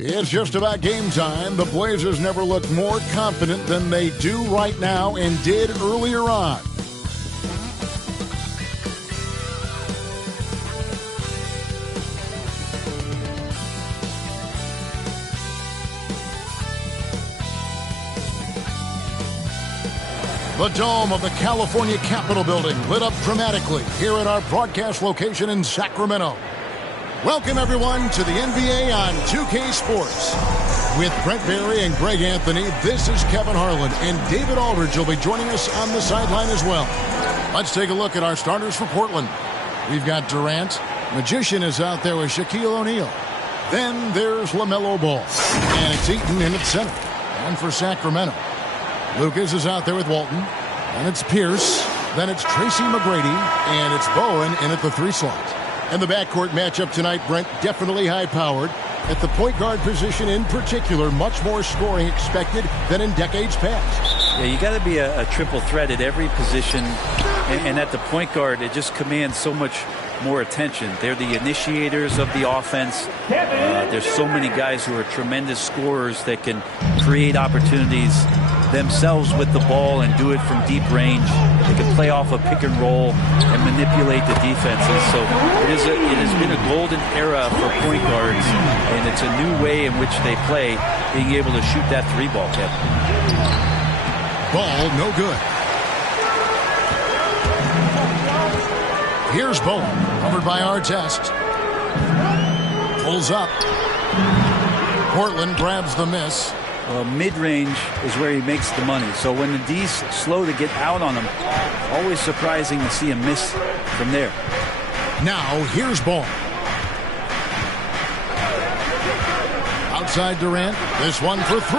It's just about game time. The Blazers never looked more confident than they do right now and did earlier on. The dome of the California Capitol building lit up dramatically here at our broadcast location in Sacramento. Welcome, everyone, to the NBA on 2K Sports. With Brent Barry and Greg Anthony, this is Kevin Harlan, and David Aldridge will be joining us on the sideline as well. Let's take a look at our starters for Portland. We've got Durant. Magician is out there with Shaquille O'Neal. Then there's LaMelo Ball. And it's Eaton in at center. And for Sacramento, Lucas is out there with Walton. And it's Pierce. Then it's Tracy McGrady. And it's Bowen in at the 3 slot. And the backcourt matchup tonight, Brent, definitely high-powered. At the point guard position in particular, much more scoring expected than in decades past. Yeah, you got to be a triple threat at every position. And at the point guard, it just commands so much more attention. They're the initiators of the offense. There's so many guys who are tremendous scorers that can create opportunities themselves with the ball and do it from deep range. They can play off a pick and roll and manipulate the defenses. So it has been a golden era for point guards, and it's a new way in which they play, being able to shoot that 3-ball, Kevin. Ball no good. Here's Bowen, covered by Artest. Pulls up. Portland grabs the miss. Mid-range is where he makes the money. So when the D's slow to get out on him, always surprising to see him miss from there. Now here's Ball. Outside Durant. This one for 3.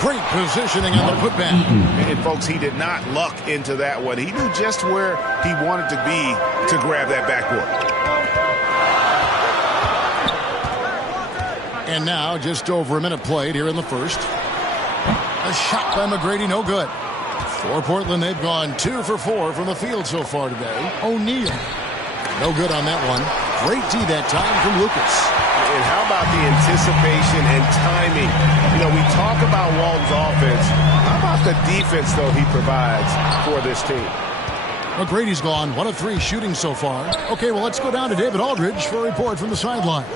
Great positioning on the putback. And folks, he did not luck into that one. He knew just where he wanted to be to grab that backboard. And now, just over a minute played here in the first. A shot by McGrady, no good. For Portland, they've gone 2 for 4 from the field so far today. O'Neal, no good on that one. Great D that time from Lucas. And how about the anticipation and timing? You know, we talk about Walton's offense. How about the defense, though, he provides for this team? McGrady's gone 1 of 3 shooting so far. Okay, well, let's go down to David Aldridge for a report from the sideline.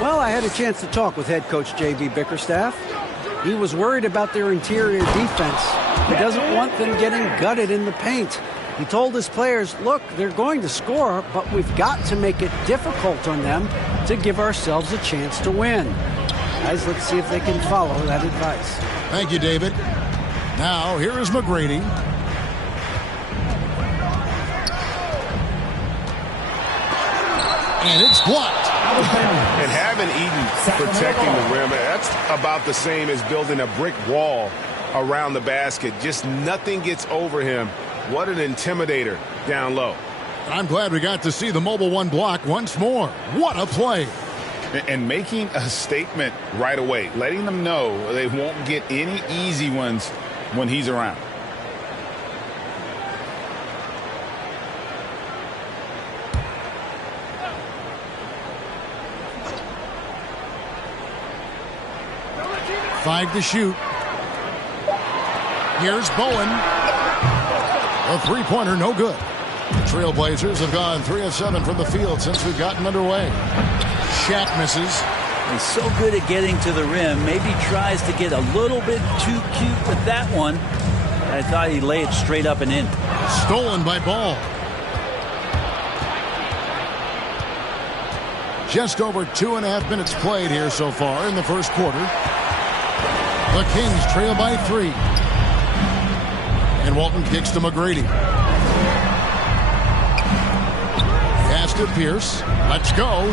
Well, I had a chance to talk with head coach J.B. Bickerstaff. He was worried about their interior defense. He doesn't want them getting gutted in the paint. He told his players, look, they're going to score, but we've got to make it difficult on them to give ourselves a chance to win. Guys, let's see if they can follow that advice. Thank you, David. Now, here is McGrady. And it's blocked. And having Eaton protecting the rim, that's about the same as building a brick wall around the basket. Just nothing gets over him. What an intimidator down low. I'm glad we got to see the mobile 1 block once more. What a play. And making a statement right away, letting them know they won't get any easy ones when he's around. Five to shoot. Here's Bowen. A 3-pointer, no good. The Trailblazers have gone 3 of 7 from the field since we've gotten underway. Shaq misses. He's so good at getting to the rim. Maybe tries to get a little bit too cute with that one. I thought he'd lay it straight up and in. Stolen by Ball. Just over 2.5 minutes played here so far in the first quarter. The Kings trail by 3. And Walton kicks to McGrady. Pass to Pierce. Let's go.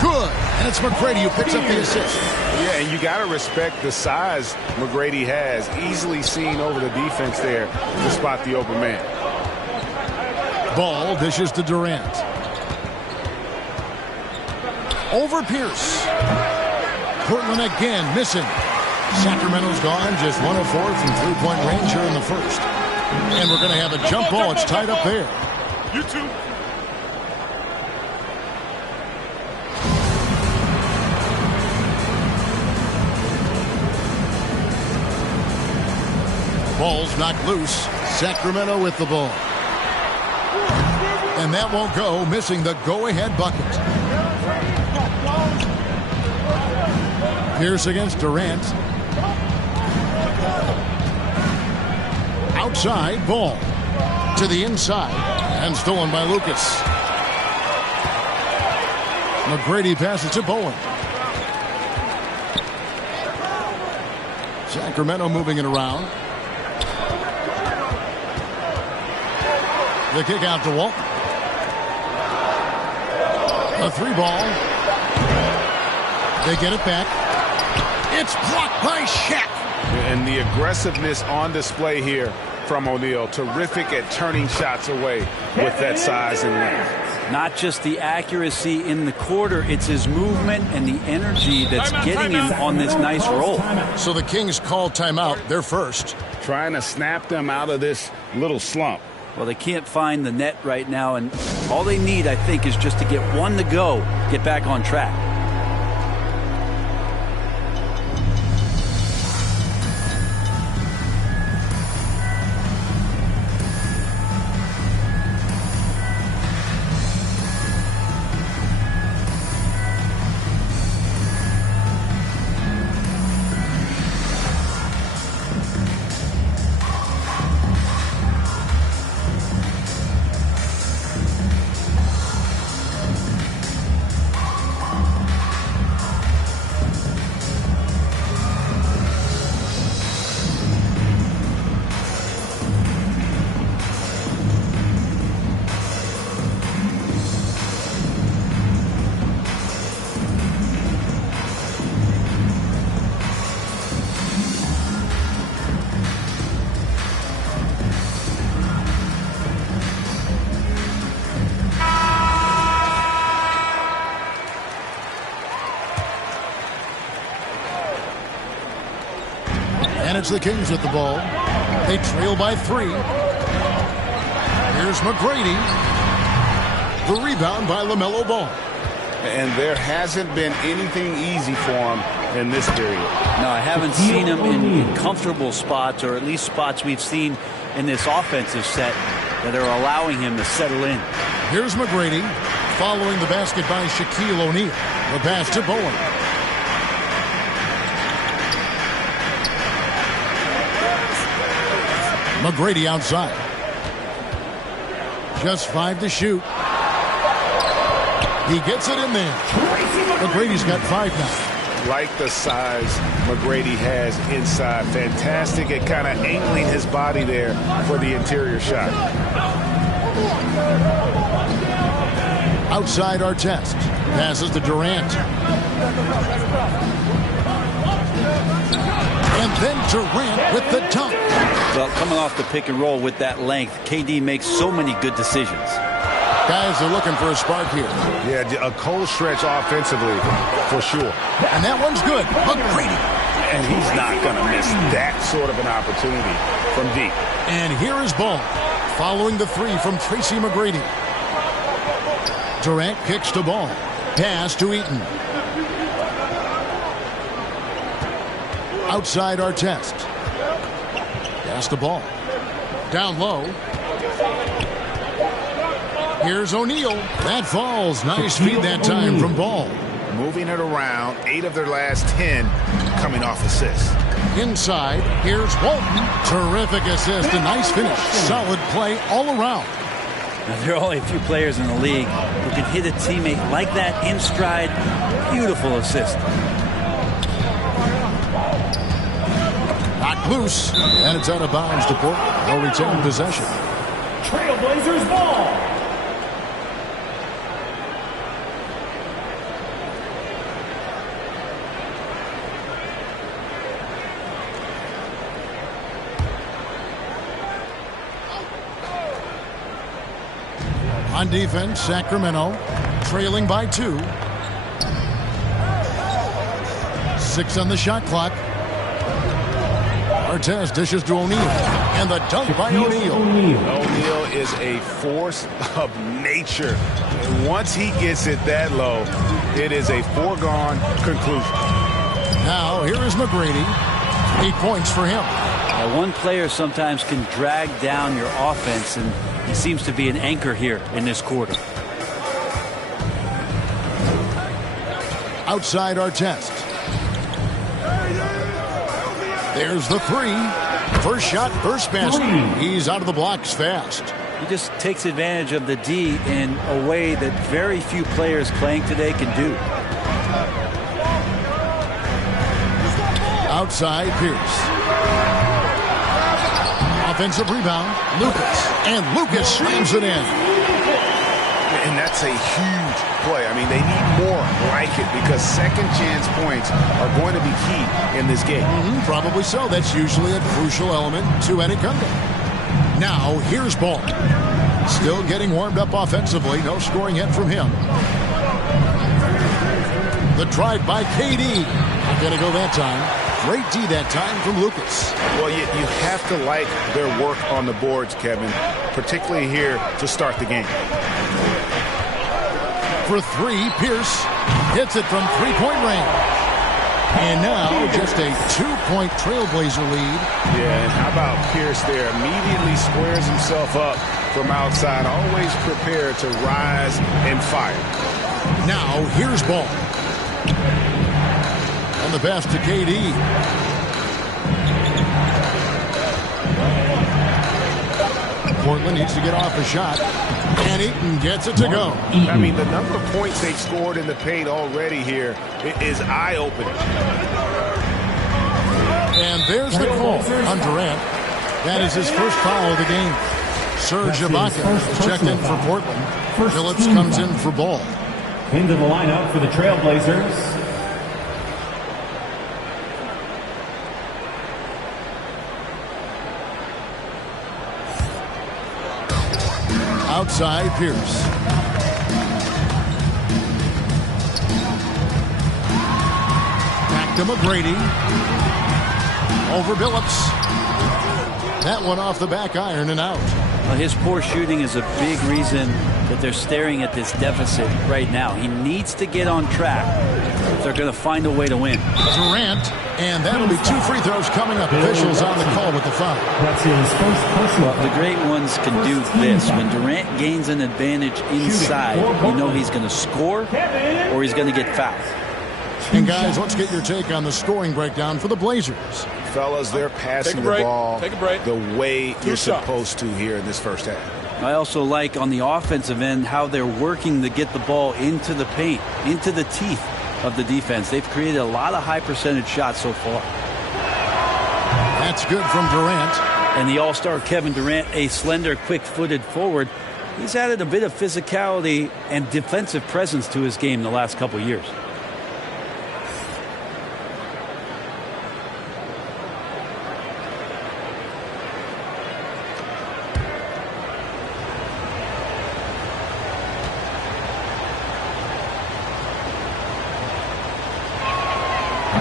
Good. And it's McGrady who picks up the assist. Yeah, and you got to respect the size McGrady has. Easily seen over the defense there to spot the open man. Ball dishes to Durant. Over Pierce. Portland again missing. Sacramento's gone just 1 of 4 from 3-point range here in the first. And we're going to have a jump ball. It's tied up there. You too. Ball's knocked loose. Sacramento with the ball. And that won't go, missing the go-ahead bucket. Pierce against Durant. Outside, ball to the inside. And stolen by Lucas. McGrady passes to Bowen. Sacramento moving it around. The kick out to Walton. A 3-ball. They get it back. It's blocked by Shaq. And the aggressiveness on display here from O'Neal. Terrific at turning shots away with that size and length. Not just the accuracy in the quarter, it's his movement and the energy that's getting him on this nice roll. So the Kings call timeout. They're first. Trying to snap them out of this little slump. Well, they can't find the net right now, and all they need, I think, is just to get one to go, get back on track. And it's the Kings with the ball. They trail by 3. Here's McGrady. The rebound by LaMelo Ball. And there hasn't been anything easy for him in this period. No, I haven't seen him in comfortable spots, or at least spots we've seen in this offensive set that are allowing him to settle in. Here's McGrady following the basket by Shaquille O'Neal. The pass to Bowen. McGrady outside. Just 5 to shoot. He gets it in there. McGrady's got 5 now. Like the size McGrady has inside. Fantastic at kind of angling his body there for the interior shot. Outside Artest. Passes to Durant. And then Durant with the dunk. Well, coming off the pick and roll with that length, KD makes so many good decisions. Guys are looking for a spark here. Yeah, a cold stretch offensively, for sure. And that one's good. McGrady. And he's not going to miss that sort of an opportunity from deep. And here is Ball following the 3 from Tracy McGrady. Durant kicks to Ball. Pass to Eaton. Outside Artest. Pass the ball. Down low. Here's O'Neal. That falls. Nice feed that time from Ball. Moving it around. 8 of their last 10 coming off assists. Inside. Here's Walton. Terrific assist. A nice finish. Solid play all around. Now, there are only a few players in the league who can hit a teammate like that in stride. Beautiful assist. Knocked loose. And it's out of bounds to Portland. They'll retain possession. Trailblazers ball. On defense, Sacramento trailing by 2. 6 on the shot clock. Artest dishes to O'Neal. And the dunk by O'Neal. O'Neal is a force of nature. And once he gets it that low, it is a foregone conclusion. Now, here is McGrady. 8 points for him. One player sometimes can drag down your offense, and he seems to be an anchor here in this quarter. Outside Artest. There's the three. First shot, first basket. He's out of the blocks fast. He just takes advantage of the D in a way that very few players playing today can do. Outside Pierce. Offensive rebound, Lucas. And Lucas slams it in. And that's a huge play. I mean, they need more like it because second chance points are going to be key in this game. Probably so. That's usually a crucial element to any comeback. Now, here's Ball. Still getting warmed up offensively. No scoring yet from him. The drive by KD. Not going to go that time. Great D that time from Lucas. Well, you have to like their work on the boards, Kevin, particularly here to start the game. For three, Pierce hits it from three-point range. And now just a two-point Trailblazer lead. Yeah, and how about Pierce there? Immediately squares himself up from outside, always prepared to rise and fire. Now here's Ball. On the pass to KD. Portland needs to get off a shot. And Eaton gets it to go. I mean, the number of points they've scored in the paint already here is eye-opening. And there's the call on Durant. That is his first foul of the game. Serge Ibaka is checked in for Portland. Phillips comes in for Ball. Into the lineup for the Trailblazers. Outside Pierce. Back to McGrady. Over Billups. That one off the back iron and out. Well, his poor shooting is a big reason that they're staring at this deficit right now. He needs to get on track if they're going to find a way to win. Durant, and that'll be two free throws coming up. Officials on the call with the foul. That's his first personal. The great ones can do this. When Durant gains an advantage inside, you know he's going to score or he's going to get fouled. And guys, let's get your take on the scoring breakdown for the Blazers. Fellas, they're passing the ball the way you're supposed to here in this first half. I also like on the offensive end how they're working to get the ball into the paint, into the teeth of the defense. They've created a lot of high percentage shots so far. That's good from Durant. And the all-star Kevin Durant, a slender, quick-footed forward, he's added a bit of physicality and defensive presence to his game the last couple years.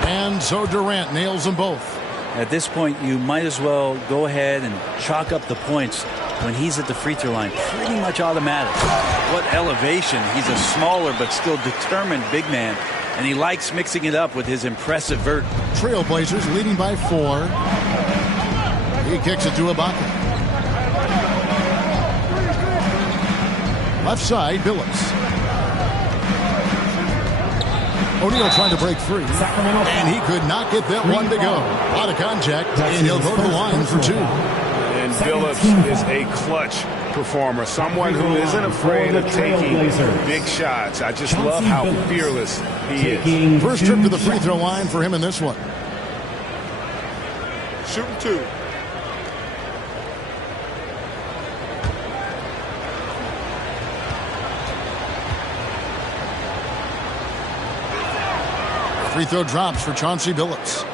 And so Durant nails them both. At this point, you might as well go ahead and chalk up the points when he's at the free throw line. Pretty much automatic. What elevation. He's a smaller but still determined big man. And he likes mixing it up with his impressive vert. Trailblazers leading by 4. He kicks it to Ibaka. Left side, Billups. O'Neal trying to break free. And he could not get that one to go. Out of contact, and he'll go to the line for 2. And Billups is a clutch performer. Someone who isn't afraid of taking big shots. I just love how fearless he is. First trip to the free throw line for him in this one. Shooting 2. Free throw drops for Chauncey Billups.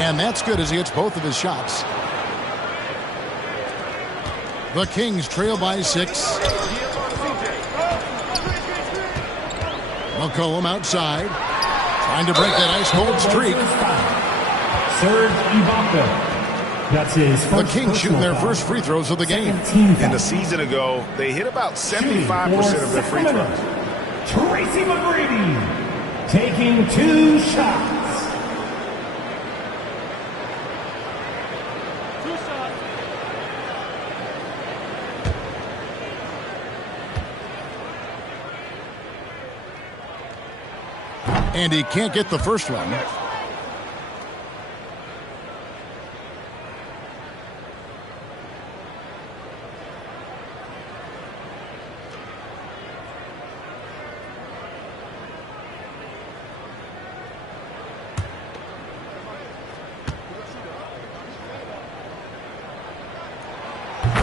And that's good as he hits both of his shots. The Kings trail by 6. McCollum outside. Trying to break that ice-cold streak. Serge Ibaka. That's his The first Kings shooting their foul. first free throws of the game. And a season ago, they hit about 75% of their free throws. Tracy McGrady taking 2 shots. And he can't get the first one.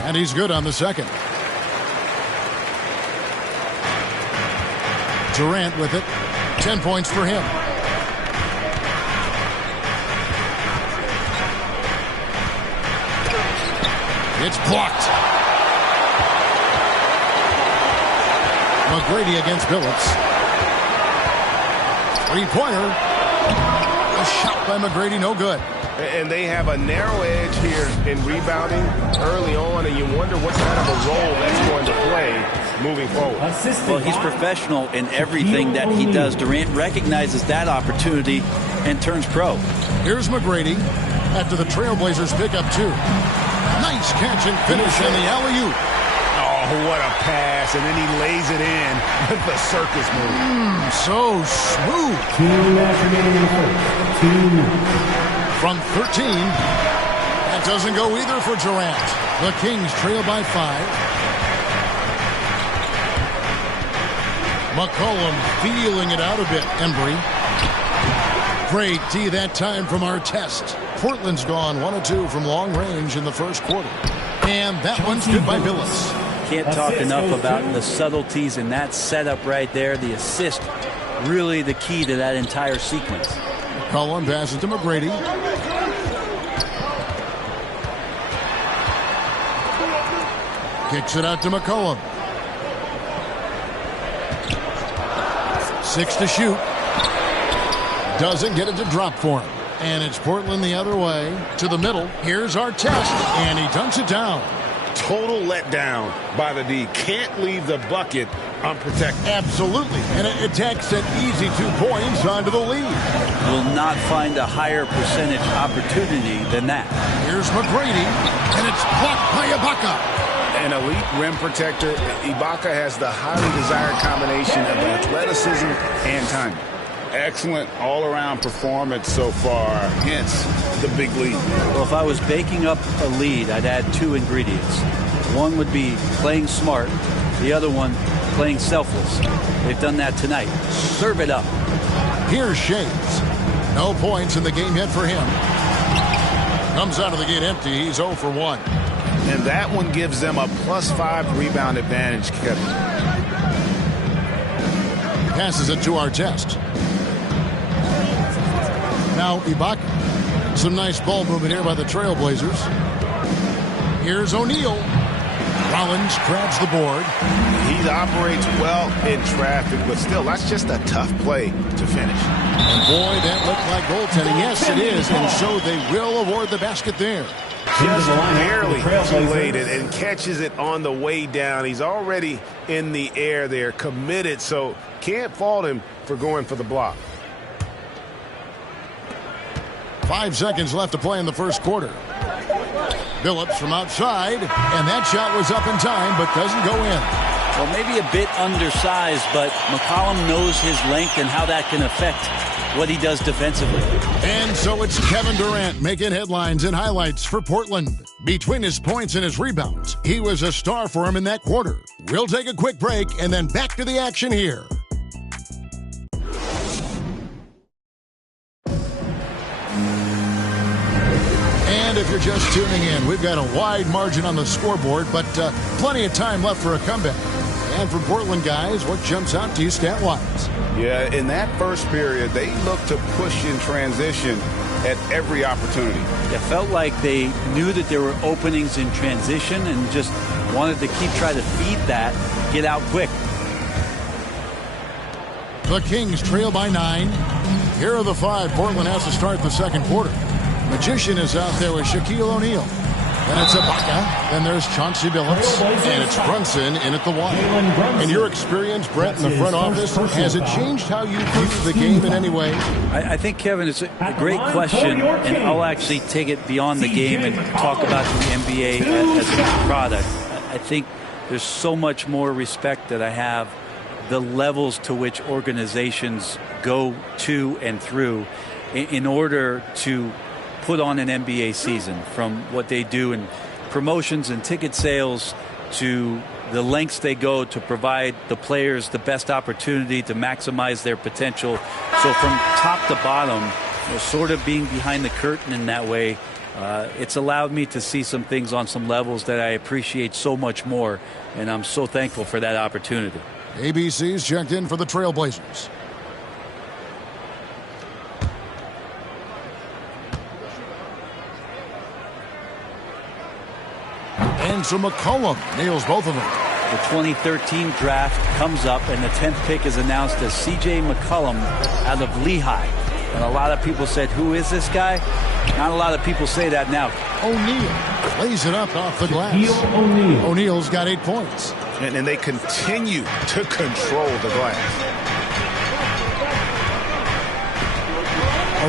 And he's good on the second. Durant with it. 10 points for him. It's blocked. McGrady against Billups. Three-pointer. A shot by McGrady, no good. And they have a narrow edge here in rebounding early on, and you wonder what kind of a role that's going to play moving forward. Well, he's professional in everything that he does. Durant recognizes that opportunity and turns pro. Here's McGrady after the Trailblazers pick up 2. Nice catch and finish in the alley-oop. Oh, what a pass, and then he lays it in with the circus move. So smooth. 2 minutes remaining in the first. 2. From 13. That doesn't go either for Durant. The Kings trail by 5. McCollum feeling it out a bit. Embry. Great D that time from Artest. Portland's gone 1 of 2 from long range in the first quarter. And that one's good by Billups. Can't talk enough about the subtleties in that setup right there. The assist, really the key to that entire sequence. McCollum passes to McGrady. Kicks it out to McCollum. 6 to shoot. Doesn't get it to drop for him. And it's Portland the other way to the middle. Here's Artest, and he dunks it down. Total letdown by the D. Can't leave the bucket unprotected. Absolutely. And it takes an easy 2 points onto the lead. Will not find a higher percentage opportunity than that. Here's McGrady, and it's blocked by Ibaka. An elite rim protector, Ibaka has the highly desired combination of athleticism and timing. Excellent all-around performance so far, hence the big lead. Well, if I was baking up a lead, I'd add 2 ingredients. One would be playing smart. The other one, playing selfless. They've done that tonight. Serve it up. Here's Shades. No points in the game yet for him. Comes out of the gate empty. He's 0 for 1. And that one gives them a +5 rebound advantage, Kevin. Passes it to Artest. Now Ibaka. Some nice ball movement here by the Trailblazers. Here's O'Neal. Rollins grabs the board. He operates well in traffic, but still, that's just a tough play to finish. And boy, that looked like goaltending. Yes, it is, and so they will award the basket there. Just barely too late and catches it on the way down. He's already in the air there, committed, so can't fault him for going for the block. 5 seconds left to play in the first quarter. Billups from outside, and that shot was up in time, but doesn't go in. Well, maybe a bit undersized, but McCollum knows his length and how that can affect what he does defensively. And so it's Kevin Durant making headlines and highlights for Portland. Between his points and his rebounds, he was a star for him in that quarter. We'll take a quick break and then back to the action here. And if you're just tuning in, we've got a wide margin on the scoreboard, but plenty of time left for a comeback. And from Portland, guys, what jumps out to you stat-wise? Yeah, in that first period, they looked to push in transition at every opportunity. It felt like they knew that there were openings in transition and just wanted to keep trying to feed that, get out quick. The Kings trail by 9. Here are the five Portland has to start the second quarter. Magician is out there with Shaquille O'Neal. Then it's Ibaka. Then there's Chauncey Billups. And it's Brunson in at the one. In your experience, Brett, in the front office, has it changed how you view the game in any way? I think, Kevin, it's a great question, and I'll actually take it beyond the game and talk about the NBA as a product. I think there's so much more respect that I have the levels to which organizations go to and through in order to put on an NBA season, from what they do in promotions and ticket sales to the lengths they go to provide the players the best opportunity to maximize their potential. So from top to bottom, sort of being behind the curtain in that way, it's allowed me to see some things on some levels that I appreciate so much more, and I'm so thankful for that opportunity. ABC's checked in for the Trailblazers. And so McCollum nails both of them. The 2013 draft comes up, and the 10th pick is announced as C.J. McCollum out of Lehigh. And a lot of people said, who is this guy? Not a lot of people say that now. O'Neal lays it up off the glass. O'Neal's got 8 points. And they continue to control the glass.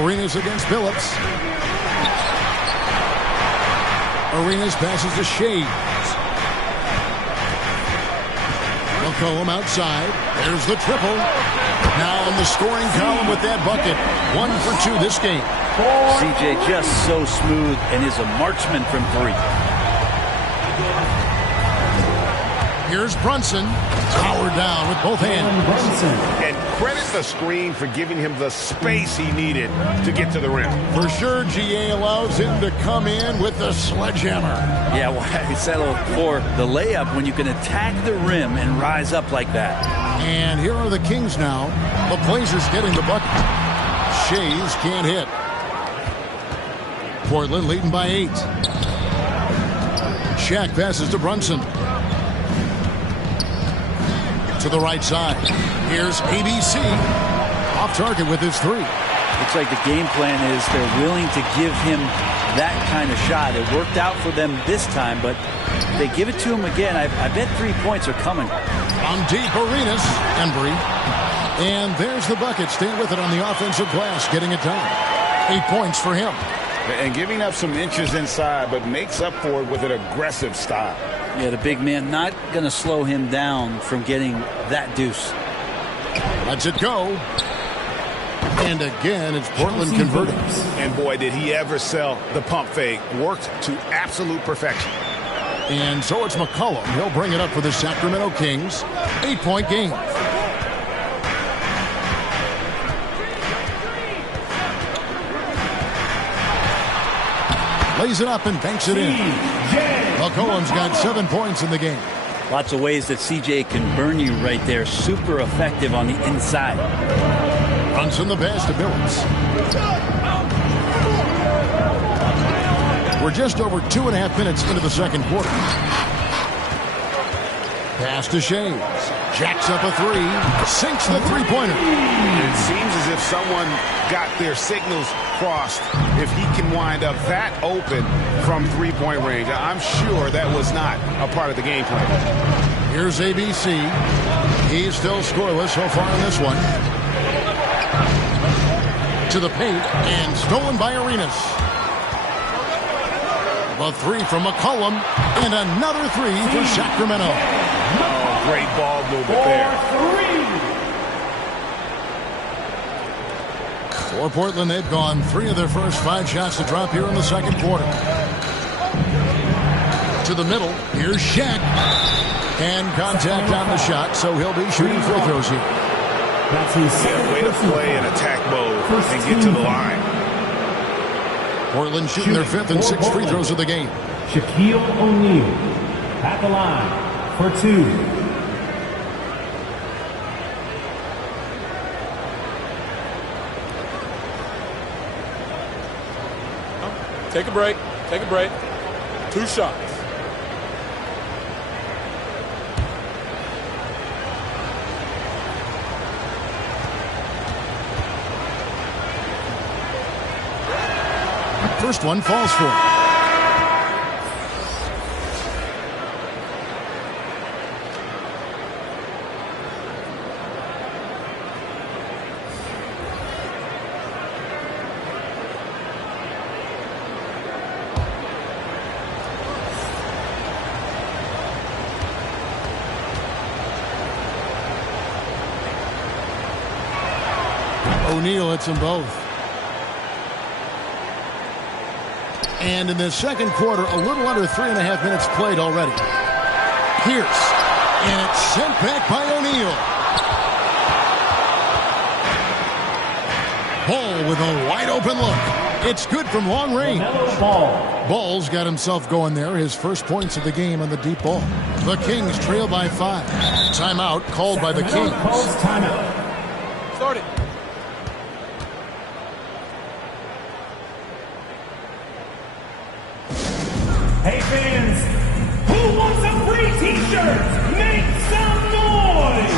Arenas against Billups. Arenas passes to Shades. McCollum outside. There's the triple. Now in the scoring column with that bucket. 1 for 2 this game. CJ just so smooth and is a marksman from 3. Here's Brunson. Powered down with both hands. And credit the screen for giving him the space he needed to get to the rim. For sure, GA allows him to come in with the sledgehammer. Yeah, well, I settled for the layup when you can attack the rim and rise up like that. And here are the Kings now. The Blazers getting the bucket. Shays can't hit. Portland leading by 8. Shaq passes to Brunson. To the right side. Here's ABC. Off target with his 3. Looks like the game plan is they're willing to give him that kind of shot. It worked out for them this time, but if they give it to him again, I bet 3 points are coming. On deep, Arenas. Embry. And there's the bucket. Staying with it on the offensive glass, getting it done. 8 points for him. And giving up some inches inside, but makes up for it with an aggressive style. Yeah, the big man not going to slow him down from getting that deuce. Lets it go. And again, it's Portland converting. And boy, did he ever sell the pump fake. Worked to absolute perfection. And so it's McCollum. He'll bring it up for the Sacramento Kings. 8-point game. Lays it up and banks it in. McCollum's got 7 points in the game. Lots of ways that CJ can burn you right there. Super effective on the inside. Brunson the pass to Billups. We're just over 2.5 minutes into the second quarter. Pass to Shays. Jacks up a 3. Sinks the three-pointer. It seems as if someone got their signals crossed. If he can wind up that open from three-point range, I'm sure that was not a part of the game plan. Here's ABC. He's still scoreless so far in this one. To the paint and stolen by Arenas. The 3 from McCollum and another 3 for Sacramento. Oh, great ball movement there. For Portland, they've gone 3 of their first 5 shots to drop here in the second quarter. To the middle, here's Shaq. And contact on the shot, so he'll be shooting free throws here. Way to play in attack mode and get to the line. Portland shooting their 5th and 6th free throws of the game. Shaquille O'Neal at the line for 2. Take a break. Take a break. 2 shots. first one falls for him. O'Neal hits them both. And in the second quarter, a little under 3.5 minutes played already. Pierce. And it's sent back by O'Neal. Ball with a wide open look. It's good from long range. Ball's got himself going there. His first points of the game on the deep ball. The Kings trail by 5. Timeout called by the Kings. Start it. Hey fans, who wants a free t-shirt? Make some noise!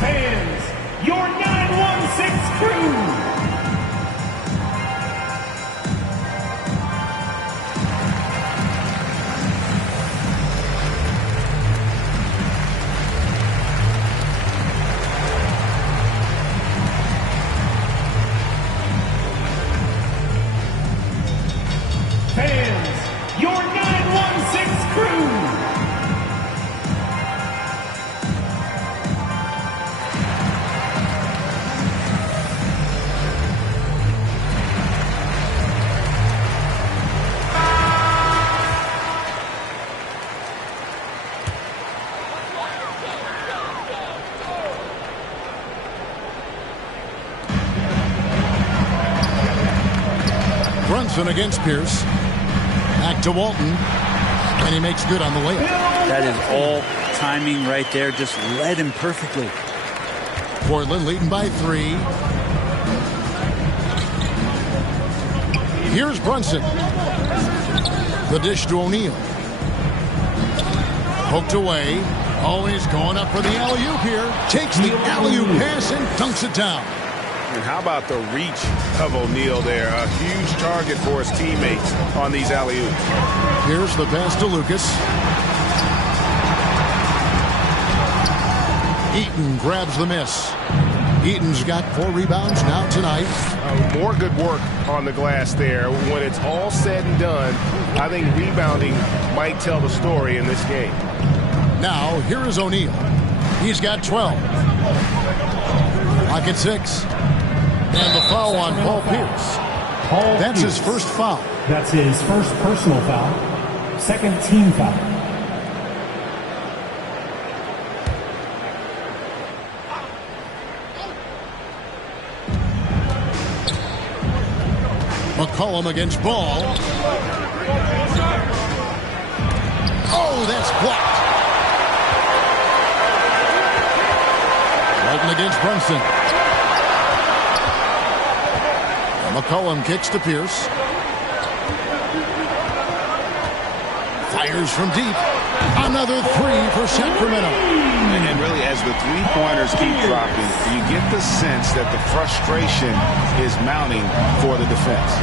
Fans, your 916 crew! Fans, your 916 crew! Brunson against Pierce. Back to Walton. And he makes good on the layup. That is all timing right there. Just led him perfectly. Portland leading by 3. Here's Brunson. The dish to O'Neal. Poked away. Always going up for the alley-oop here. Takes the alley-oop pass and dunks it down. And how about the reach of O'Neal there? A huge target for his teammates on these alley-oops. Here's the pass to Lucas. Eaton grabs the miss. Eaton's got 4 rebounds now tonight. More good work on the glass there. When it's all said and done, I think rebounding might tell the story in this game. Now, here is O'Neal. He's got 12. Clock at 6. And the foul on Paul Pierce. That's his first foul. That's his first personal foul. Second team foul. McCollum against Ball. Oh, that's blocked. Walton against Brunson. McCollum kicks to Pierce. Fires from deep. Another 3 for Sacramento. And really, as the three-pointers keep dropping, you get the sense that the frustration is mounting for the defense.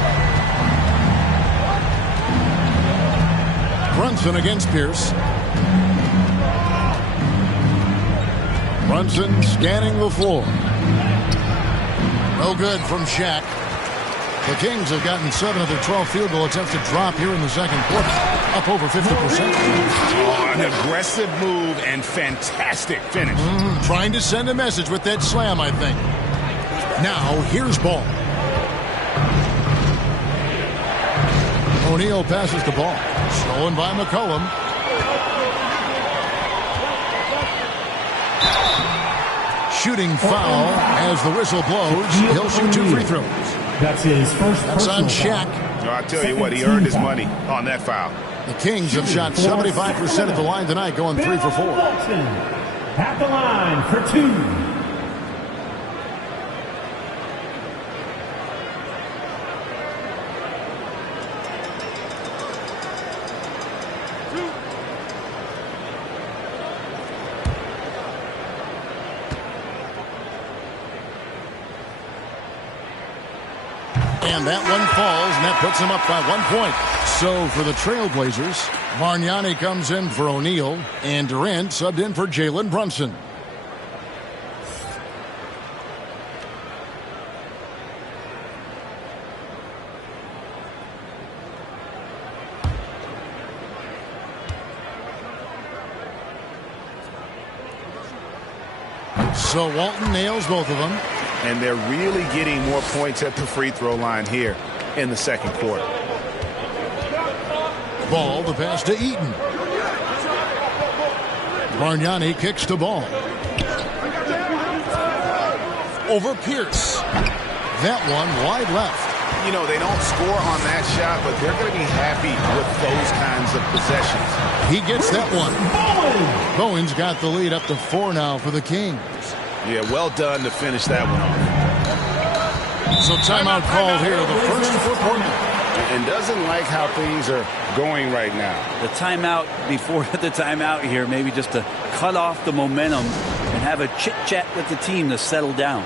Brunson against Pierce. Brunson scanning the floor. No good from Shaq. The Kings have gotten 7 of their 12 field goal attempts to drop here in the second quarter. Up over 50%. Oh, an aggressive move and fantastic finish. Trying to send a message with that slam, I think. Now, here's Ball. O'Neal passes the ball. Stolen by McCollum. Shooting foul as the whistle blows. He'll shoot 2 free throws. That's his first That's on Shaq. No, I tell you what, he earned his money on that foul. The Kings have shot 75% at the line tonight, going 3 for 4. At the line for 2. And that one falls, and that puts them up by 1 point. So for the Trailblazers, Bargnani comes in for O'Neal, and Durant subbed in for Jalen Brunson. So Walton nails both of them. And they're really getting more points at the free throw line here in the second quarter. Ball, the pass to Eaton. Bargnani kicks the ball. Over Pierce. That one wide left. You know, they don't score on that shot, but they're going to be happy with those kinds of possessions. He gets that one. Bowen's got the lead up to 4 now for the Kings. Yeah, well done to finish that one off. So timeout called here, the first for Portland. And doesn't like how things are going right now. The timeout before the timeout here, maybe just to cut off the momentum and have a chit-chat with the team to settle down.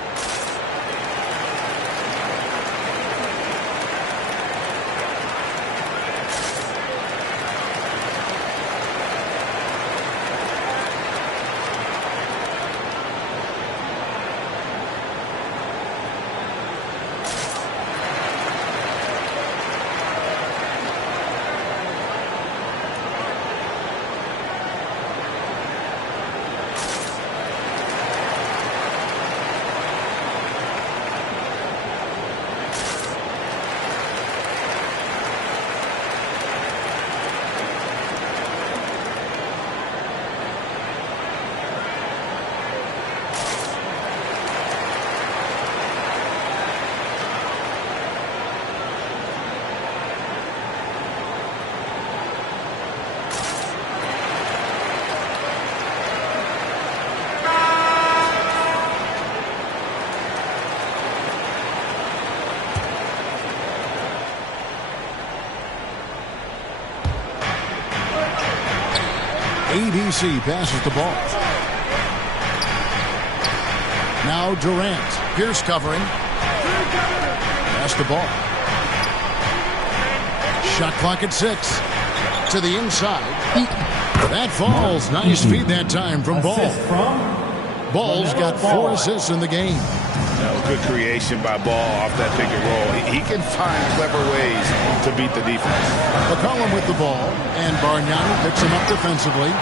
ABC passes the ball. Now Durant. Pierce covering. Pass the ball. Shot clock at 6. To the inside. That falls. Nice feed that time from Ball. Ball's got 4 assists in the game. Good creation by Ball off that pick and roll. He can find clever ways to beat the defense. McCollum with the ball, and Bargnani picks him up defensively.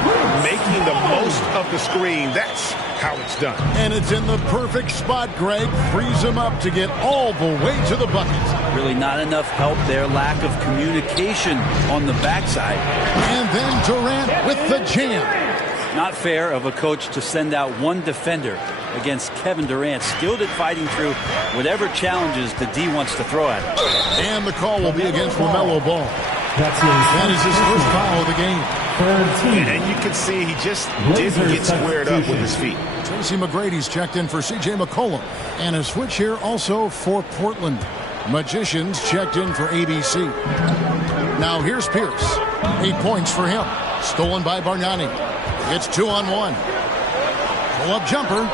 Making the most of the screen. That's how it's done. And it's in the perfect spot, Greg. Frees him up to get all the way to the bucket. Really not enough help there. Lack of communication on the backside. And then Durant with the jam. Not fair of a coach to send out one defender against Kevin Durant, skilled at fighting through whatever challenges the D wants to throw at him. And the call will be against LaMelo Ball. That is his first foul of the game. And you can see he just didn't get squared up with his feet. Tracy McGrady's checked in for C.J. McCollum. And a switch here also for Portland. Magicians checked in for ABC. Now here's Pierce. 8 points for him. Stolen by Bargnani. It's 2-on-1. Pull-up jumper.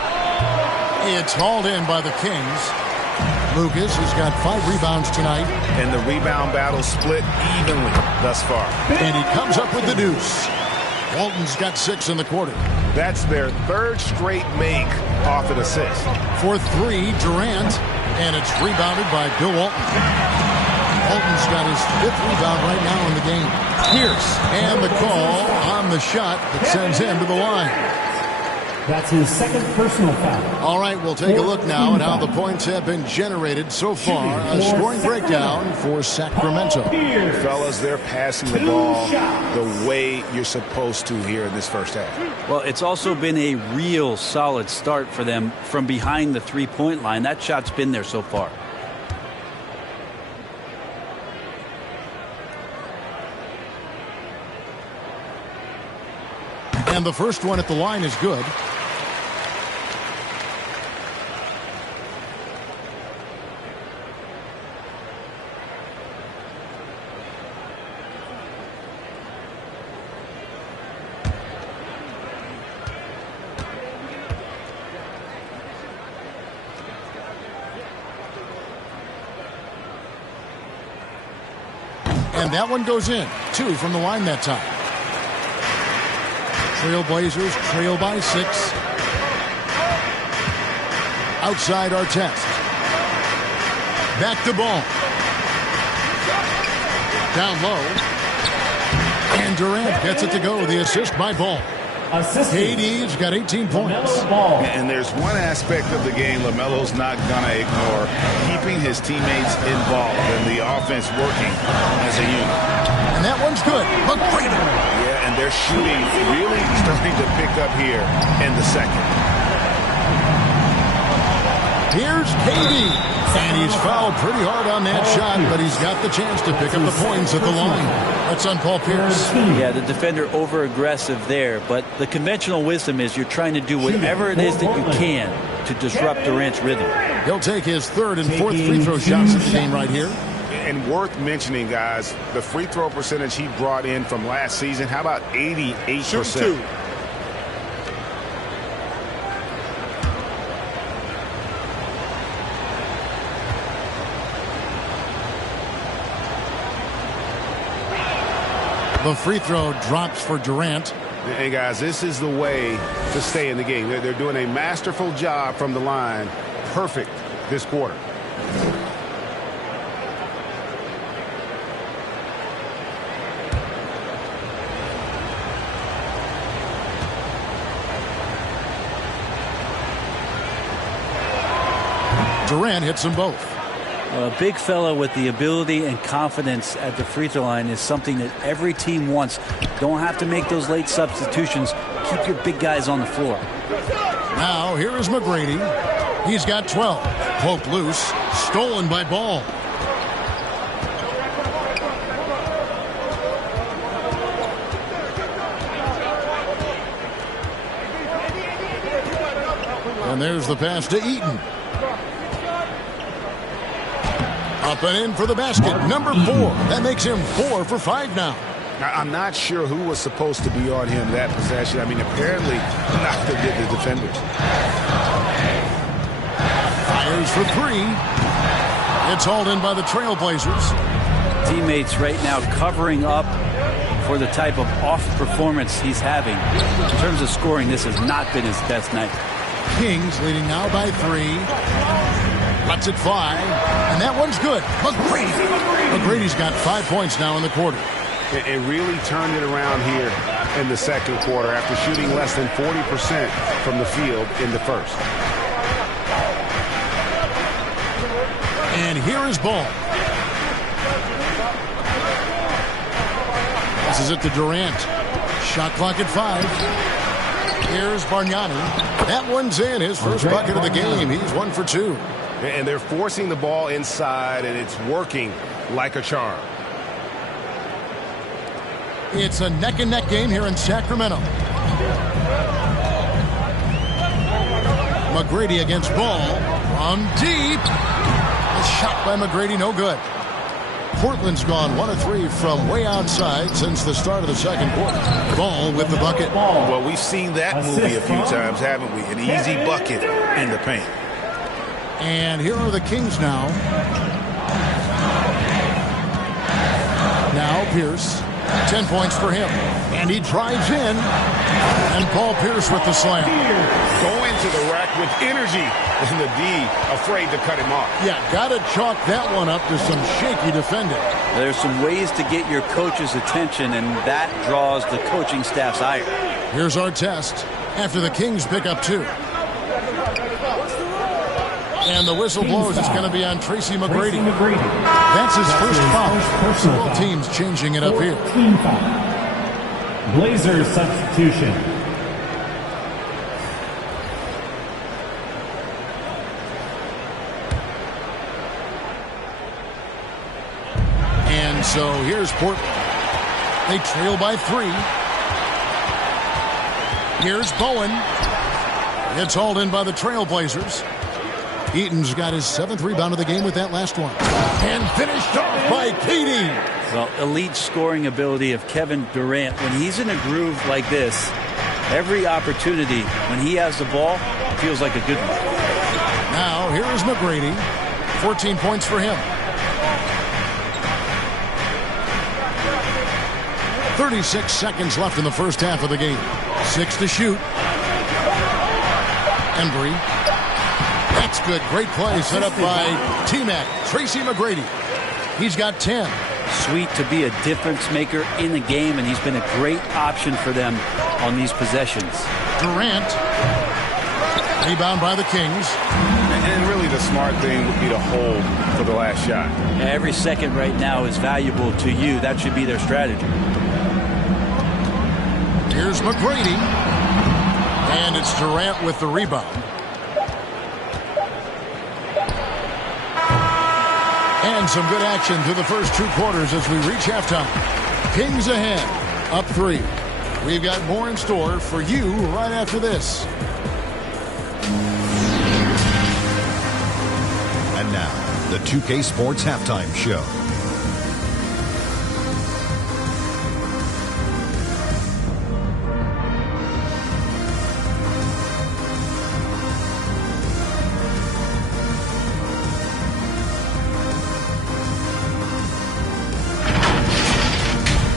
It's hauled in by the Kings. Lucas has got 5 rebounds tonight. And the rebound battle split evenly thus far. And he comes up with the deuce. Walton's got 6 in the quarter. That's their 3rd straight make off an assist. For 3, Durant. And it's rebounded by Bill Walton. Walton's got his 5th rebound right now in the game. Pierce. And the call on the shot that sends him to the line. That's his 2nd personal foul. All right, we'll take a look now at how the points have been generated so far. A scoring breakdown for Sacramento. Fellas, they're passing the ball the way you're supposed to here in this first half. Well, it's also been a real solid start for them from behind the three-point line. That shot's been there so far. And the first one at the line is good. And that one goes in. 2 from the line that time. Trailblazers trail by 6. Outside Artest. Back to Ball. Down low. And Durant gets it to go. The assist by Ball. KD's got 18 points. And there's one aspect of the game LaMelo's not going to ignore. Keeping his teammates involved and the offense working as a unit. And that one's good. McGrady. Yeah, and they're shooting really starting to pick up here in the second. Here's KD. And he's fouled pretty hard on that shot, but he's got the chance to pick up the points at the line. That's on Paul Pierce. Yeah, the defender over-aggressive there, but the conventional wisdom is you're trying to do whatever it is that you can to disrupt Durant's rhythm. He'll take his 3rd and 4th free throw shots of the game right here. And worth mentioning, guys, the free throw percentage he brought in from last season, how about 88%? The free throw drops for Durant. Hey, guys, this is the way to stay in the game. They're doing a masterful job from the line. Perfect this quarter. Durant hits them both. A big fella with the ability and confidence at the free throw line is something that every team wants. Don't have to make those late substitutions. Keep your big guys on the floor. Now here is McGrady. He's got 12. Poked loose. Stolen by Ball. And there's the pass to Eaton. Up and in for the basket. Number 4. That makes him 4 for 5 now. I'm not sure who was supposed to be on him that possession. I mean, apparently neither did the defenders. Fires for 3. It's hauled in by the Trailblazers. Teammates right now covering up for the type of off performance he's having. In terms of scoring, this has not been his best night. Kings leading now by 3. Lets it fly. And that one's good. McGrady. McGrady's got 5 points now in the quarter. It really turned it around here in the second quarter after shooting less than 40% from the field in the first. And here is Ball. Passes it to Durant. Shot clock at 5. Here's Bargnani. That one's in. His first bucket of the game. He's 1 for 2. And they're forcing the ball inside, and it's working like a charm. It's a neck-and-neck game here in Sacramento. McGrady against Ball. From deep. A shot by McGrady, no good. Portland's gone 1 of 3 from way outside since the start of the second quarter. Ball with the bucket. Well, we've seen that movie a few times, haven't we? An easy bucket in the paint. And here are the Kings now. Now Pierce. 10 points for him. And he drives in. And Paul Pierce with the slam. Going to the rack with energy. And the D afraid to cut him off. Yeah, got to chalk that one up to some shaky defending. There's some ways to get your coach's attention, and that draws the coaching staff's ire. Here's our test after the Kings pick up 2. And the whistle blows. It's going to be on Tracy McGrady. That's his first foul. So both teams changing it up here. Team foul. Blazers substitution. And so here's Portland. They trail by 3. Here's Bowen. It's hauled in by the Trailblazers. Eaton's got his 7th rebound of the game with that last one. And finished off by KD. Well, elite scoring ability of Kevin Durant. When he's in a groove like this, every opportunity when he has the ball feels like a good one. Now, here is McGrady. 14 points for him. 36 seconds left in the first half of the game. 6 to shoot. Embry. That's good. Great play set up by T-Mac. Tracy McGrady. He's got 10. Sweet to be a difference maker in the game, and he's been a great option for them on these possessions. Durant. Rebound by the Kings. And really the smart thing would be to hold for the last shot. Every second right now is valuable to you. That should be their strategy. Here's McGrady. And it's Durant with the rebound. And some good action through the first 2 quarters as we reach halftime. Kings ahead, up 3. We've got more in store for you right after this. And now, the 2K Sports Halftime Show.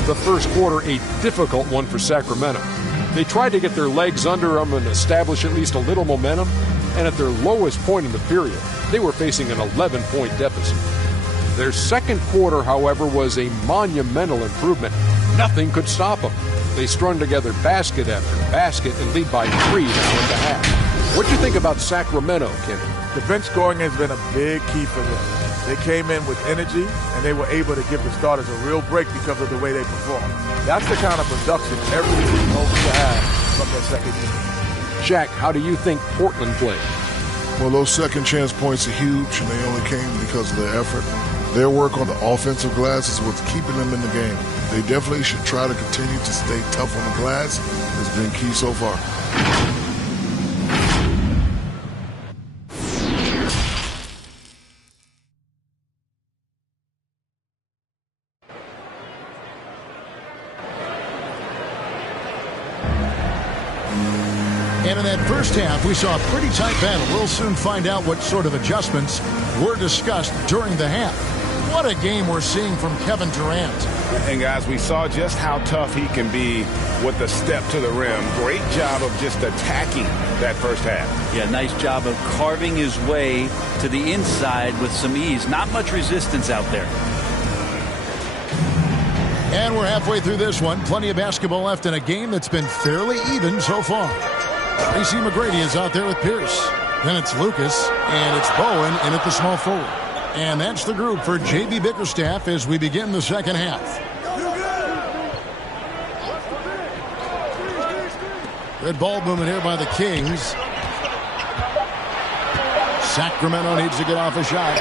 The first quarter, a difficult one for Sacramento. They tried to get their legs under them and establish at least a little momentum, and at their lowest point in the period, they were facing an 11-point deficit. Their second quarter, however, was a monumental improvement. Nothing could stop them. They strung together basket after basket and lead by 3 now in the half. What do you think about Sacramento, Kenny? The bench scoring has been a big key for them. They came in with energy, and they were able to give the starters a real break because of the way they performed. That's the kind of production every team hopes to have from their second unit. Shaq, how do you think Portland played? Well, those second chance points are huge, and they only came because of their effort. Their work on the offensive glass is what's keeping them in the game. They definitely should try to continue to stay tough on the glass. It's been key so far. And in that first half, we saw a pretty tight battle. We'll soon find out what sort of adjustments were discussed during the half. What a game we're seeing from Kevin Durant. And guys, we saw just how tough he can be with the step to the rim. Great job of just attacking that first half. Yeah, nice job of carving his way to the inside with some ease. Not much resistance out there. And we're halfway through this one. Plenty of basketball left in a game that's been fairly even so far. Tracy McGrady is out there with Pierce. Then it's Lucas, and it's Bowen in at the small forward. And that's the group for J.B. Bickerstaff as we begin the second half. Good ball movement here by the Kings. Sacramento needs to get off a shot.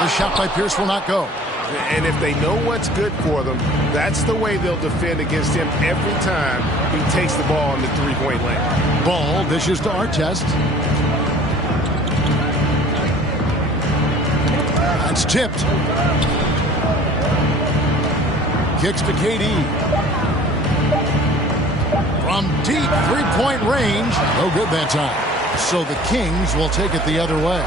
The shot by Pierce will not go. And if they know what's good for them, that's the way they'll defend against him every time he takes the ball in the three-point lane. Ball dishes to Artest. That's tipped. Kicks to KD. From deep three-point range. No good that time. So the Kings will take it the other way.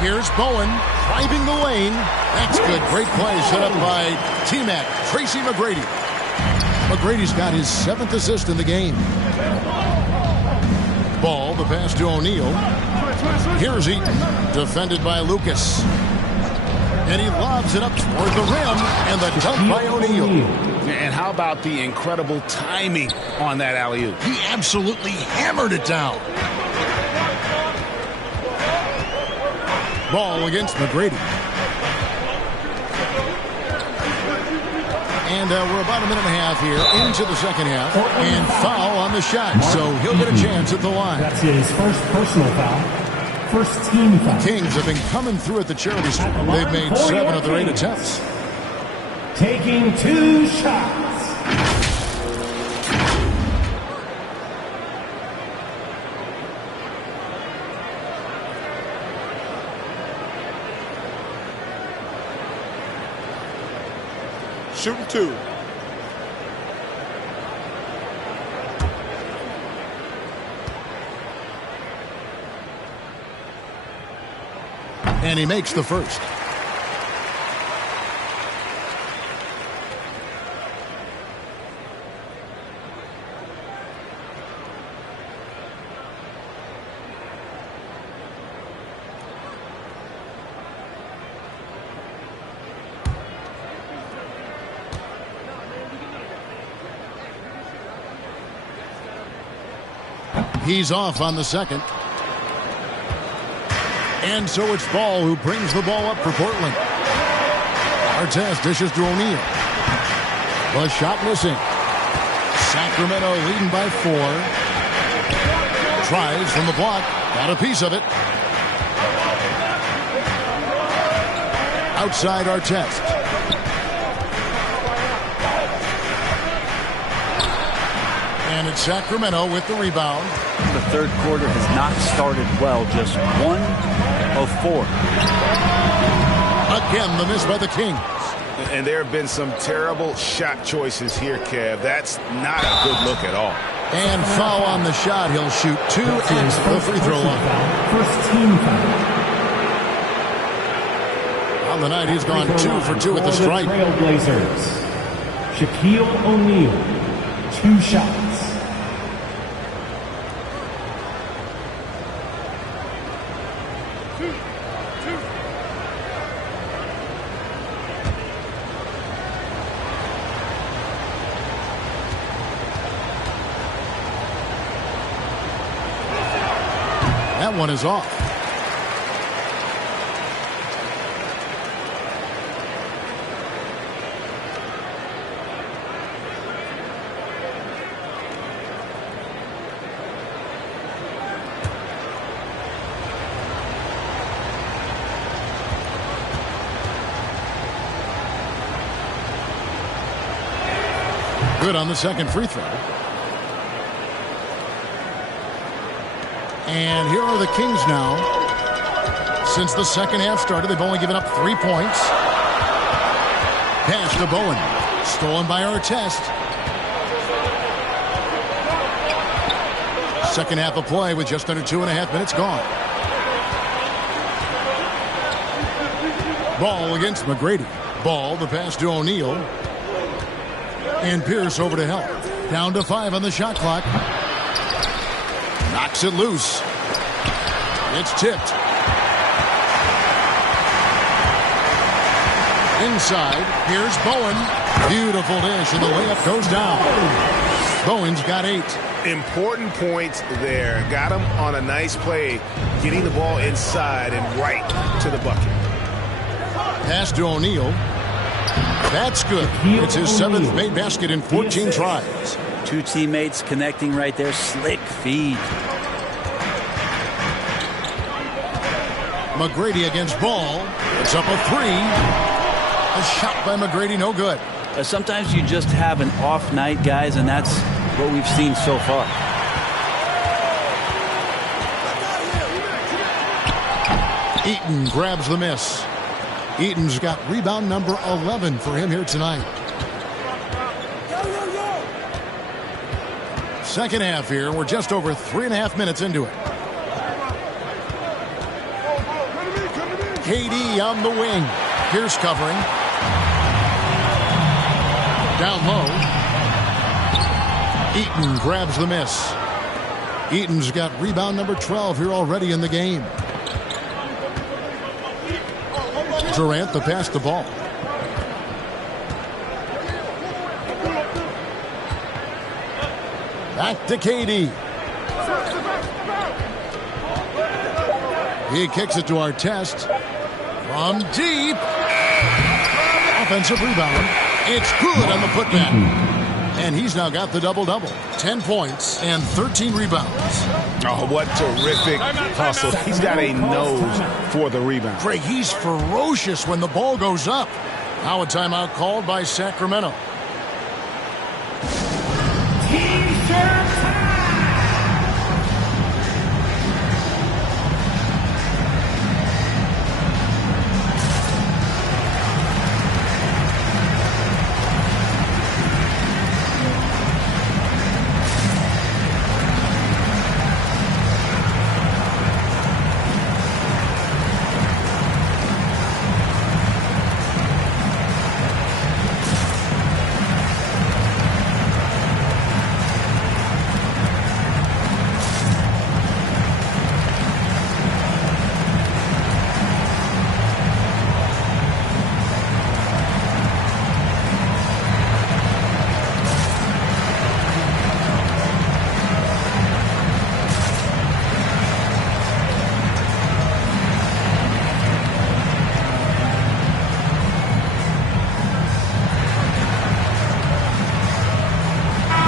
Here's Bowen driving the lane. That's good. Great play set up by T-Mac. Tracy McGrady. McGrady's got his 7th assist in the game. Ball, the pass to O'Neal. Here's Eaton. Defended by Lucas. And he lobs it up toward the rim. And the dunk by O'Neal. And how about the incredible timing on that alley-oop? He absolutely hammered it down. Ball against McGrady. And we're about a minute and a half here into the second half. And foul on the shot. So he'll get a chance at the line. That's his first personal foul. First team foul. Kings have been coming through at the charity stripe. They've made 7 of their 8 attempts. Taking 2 shots. Shooting 2. And he makes the first. He's off on the second. And so it's Ball who brings the ball up for Portland. Artest dishes to O'Neal. The shot missing. Sacramento leading by 4. Tries from the block. Got a piece of it. Outside Artest. And it's Sacramento with the rebound. The third quarter has not started well. Just 1 of 4. Again, the miss by the Kings. And there have been some terrible shot choices here, Kev. That's not a good look at all. And foul on the shot. He'll shoot 2 at the free throw line. First team foul. On the night, he's gone 2 for 2 at the stripe. Trailblazers. Shaquille O'Neal. 2 shots. That one is off. Good on the second free throw. And here are the Kings now. Since the second half started, they've only given up 3 points. Pass to Bowen. Stolen by Artest. Second half of play with just under 2.5 minutes gone. Ball against McGrady. Ball, the pass to O'Neal. And Pierce over to help. Down to 5 on the shot clock. Knocks it loose. It's tipped. Inside, here's Bowen. Beautiful dish, and the layup goes down. Bowen's got 8. Important points there. Got him on a nice play, getting the ball inside and right to the bucket. Pass to O'Neal. That's good. It's his 7th made basket in 14 tries. 2 teammates connecting right there. Slick feed. McGrady against Ball. It's up a 3. A shot by McGrady, no good. Sometimes you just have an off night, guys, and that's what we've seen so far. Eaton grabs the miss. Eaton's got rebound number 11 for him here tonight. Second half here. We're just over 3.5 minutes into it. KD on the wing. Pierce covering. Down low. Eaton grabs the miss. Eaton's got rebound number 12 here already in the game. Durant to pass the ball. Back to KD. He kicks it to Artest. From deep. Offensive rebound. It's good on the putback. And he's now got the double-double. 10 points and 13 rebounds. Oh, what terrific hustle. He's got a nose for the rebound. Craig, he's ferocious when the ball goes up. Now a timeout called by Sacramento. T-shirt time!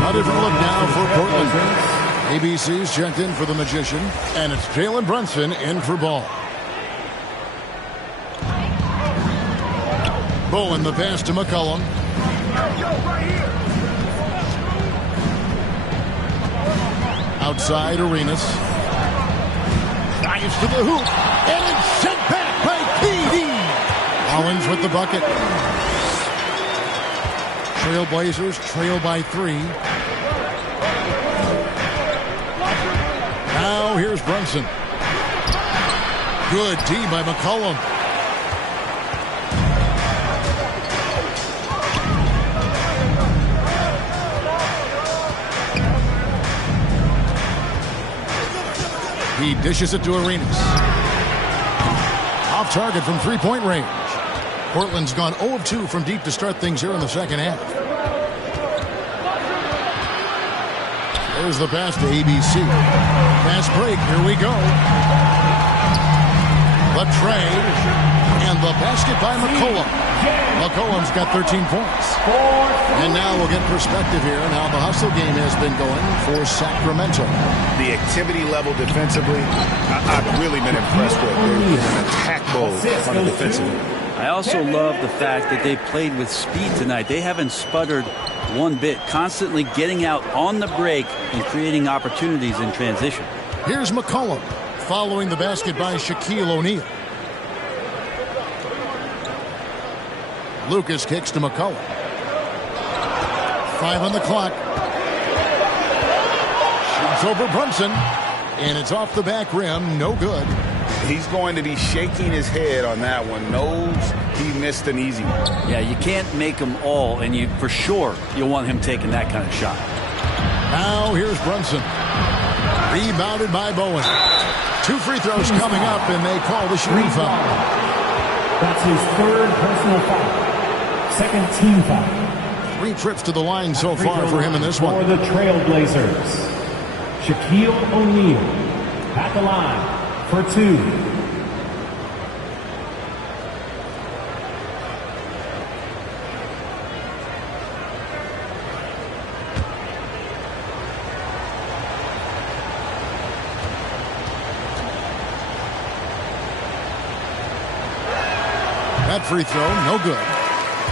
A different look now for Portland. ABC's checked in for the Magician, and it's Jalen Brunson in for ball. Bowen the pass to McCollum. Outside Arenas. Dives to the hoop, and it's sent back by KD. Collins with the bucket. Trailblazers trail by 3. Now here's Brunson. Good D by McCollum. He dishes it to Arenas. Off target from three-point range. Portland's gone 0 of 2 from deep to start things here in the second half. There's the pass to ABC. Fast break. Here we go. The trade. And the basket by McCollum. McCollum's got 13 points. And now we'll get perspective here on how the hustle game has been going for Sacramento. The activity level defensively, I've really been impressed with. There's an attack mode on the defensive end. I also love the fact that they played with speed tonight. They haven't sputtered one bit, constantly getting out on the break and creating opportunities in transition. Here's McCollum following the basket by Shaquille O'Neal. Lucas kicks to McCollum. 5 on the clock. Shoots over Brunson, and it's off the back rim. No good. He's going to be shaking his head on that one. Knows he missed an easy one. Yeah, you can't make them all, and you for sure you'll want him taking that kind of shot. Now here's Brunson. Rebounded by Bowen. 2 free throws coming up, and they call the shooting foul. That's his 3rd personal foul. 2nd team foul. 3 trips to the line so far for him in this one. For the Trailblazers, Shaquille O'Neal at the line for 2. That free throw, no good.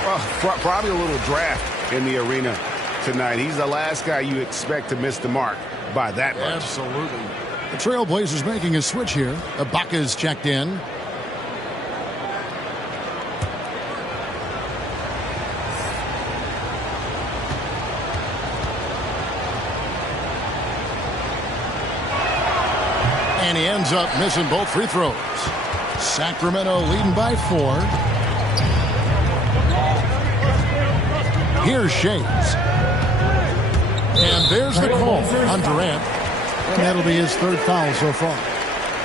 Well, probably a little draft in the arena tonight. He's the last guy you expect to miss the mark by that much. Absolutely. The Trailblazers making a switch here. Ibaka's checked in. And he ends up missing both free throws. Sacramento leading by 4. Here's Shades. And there's the call on Durant. And that'll be his 3rd foul so far.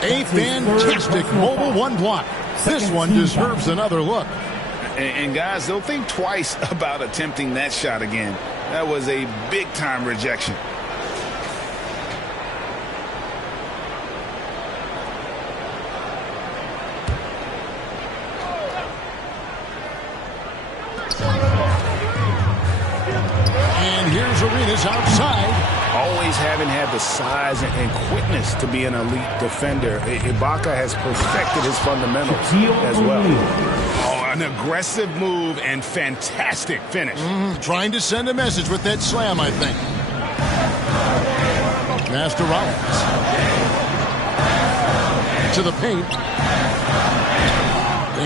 A fantastic mobile 1 block. This one deserves another look. And guys, don't think twice about attempting that shot again. That was a big-time rejection. Here's Arenas outside. Always having had the size and quickness to be an elite defender, Ibaka has perfected his fundamentals as well. Oh, an aggressive move and fantastic finish. Trying to send a message with that slam, I think. Master Rollins. To the paint.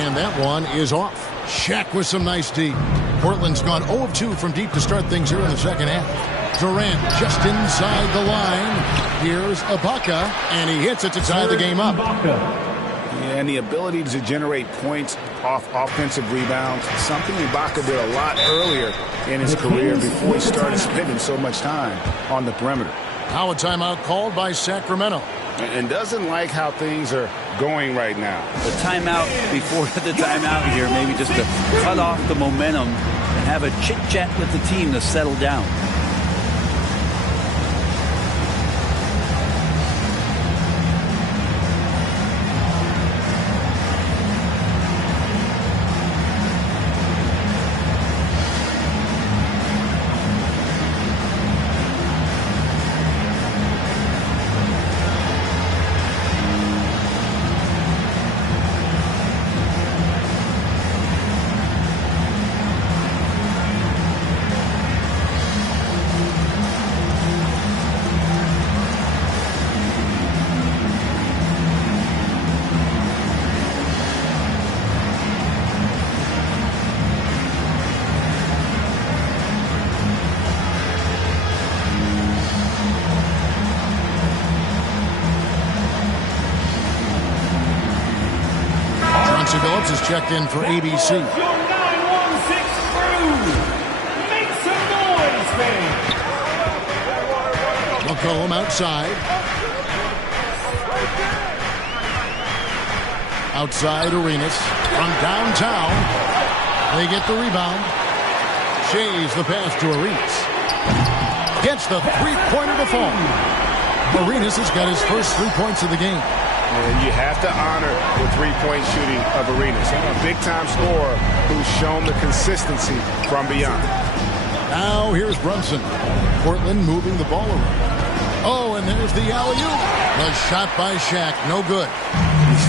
And that one is off. Shaq with some nice D. Portland's gone 0 of 2 from deep to start things here in the second half. Durant just inside the line. Here's Ibaka, and he hits it to tie the game up. Yeah, and the ability to generate points off offensive rebounds, something Ibaka did a lot earlier in his career before he started spending so much time on the perimeter. Now a timeout called by Sacramento. And doesn't like how things are going right now. The timeout before the timeout here, maybe just to cut off the momentum and have a chit-chat with the team to settle down. else is checked in for ABC. Your 916 crew. Make some noise, fans. McCollum outside. Outside Arenas. From downtown. They get the rebound. Shays the pass to Arenas. Gets the three-pointer to fall. Arenas has got his first 3 points of the game. And you have to honor the three-point shooting of Arenas. A big-time scorer who's shown the consistency from beyond. Now here's Brunson. Portland moving the ball around. Oh, and there's the alley-oop. The shot by Shaq, no good.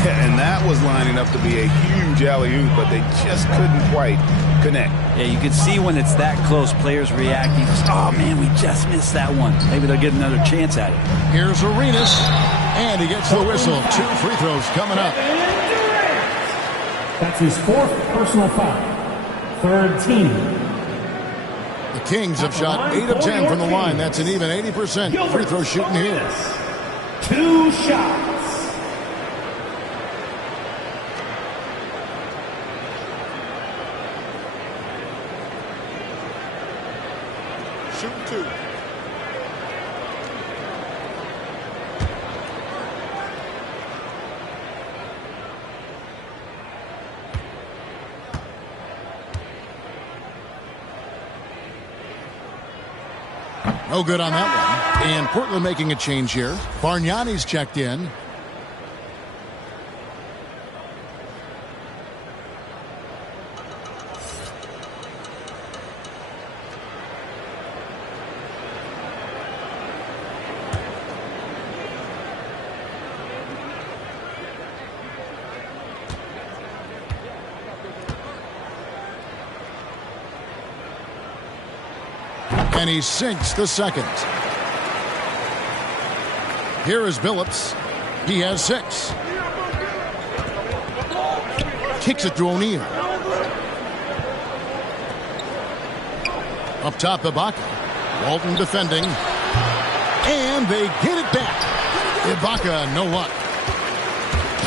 Yeah, and that was lining up to be a huge alley-oop, but they just couldn't quite connect. Yeah, you can see when it's that close, players reacting. Oh, man, we just missed that one. Maybe they'll get another chance at it. Here's Arenas, and he gets the whistle. 2 free throws coming up. That's his 4th personal foul. 3rd team. The Kings have shot 8 of 10 from the line. That's an even 80% free throw shooting here. 2 shots. Shoot 2. No good on that one. And Portland making a change here. Bargnani's checked in. And he sinks the second. Here is Billups. He has 6. Kicks it to O'Neal. Up top, Ibaka. Walton defending. And they get it back. Ibaka, no luck.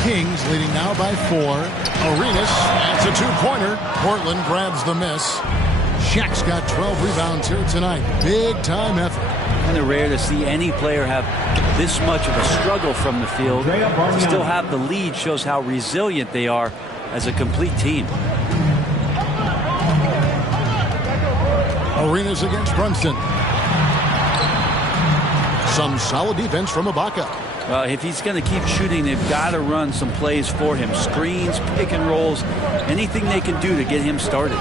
Kings leading now by 4. Arenas, that's a 2-pointer. Portland grabs the miss. Shaq's got 12 rebounds here tonight. Big-time effort. Kind of rare to see any player have this much of a struggle from the field. To still have the lead shows how resilient they are as a complete team. Arenas against Brunson. Some solid defense from Ibaka. Well, if he's going to keep shooting, they've got to run some plays for him. Screens, pick and rolls, anything they can do to get him started.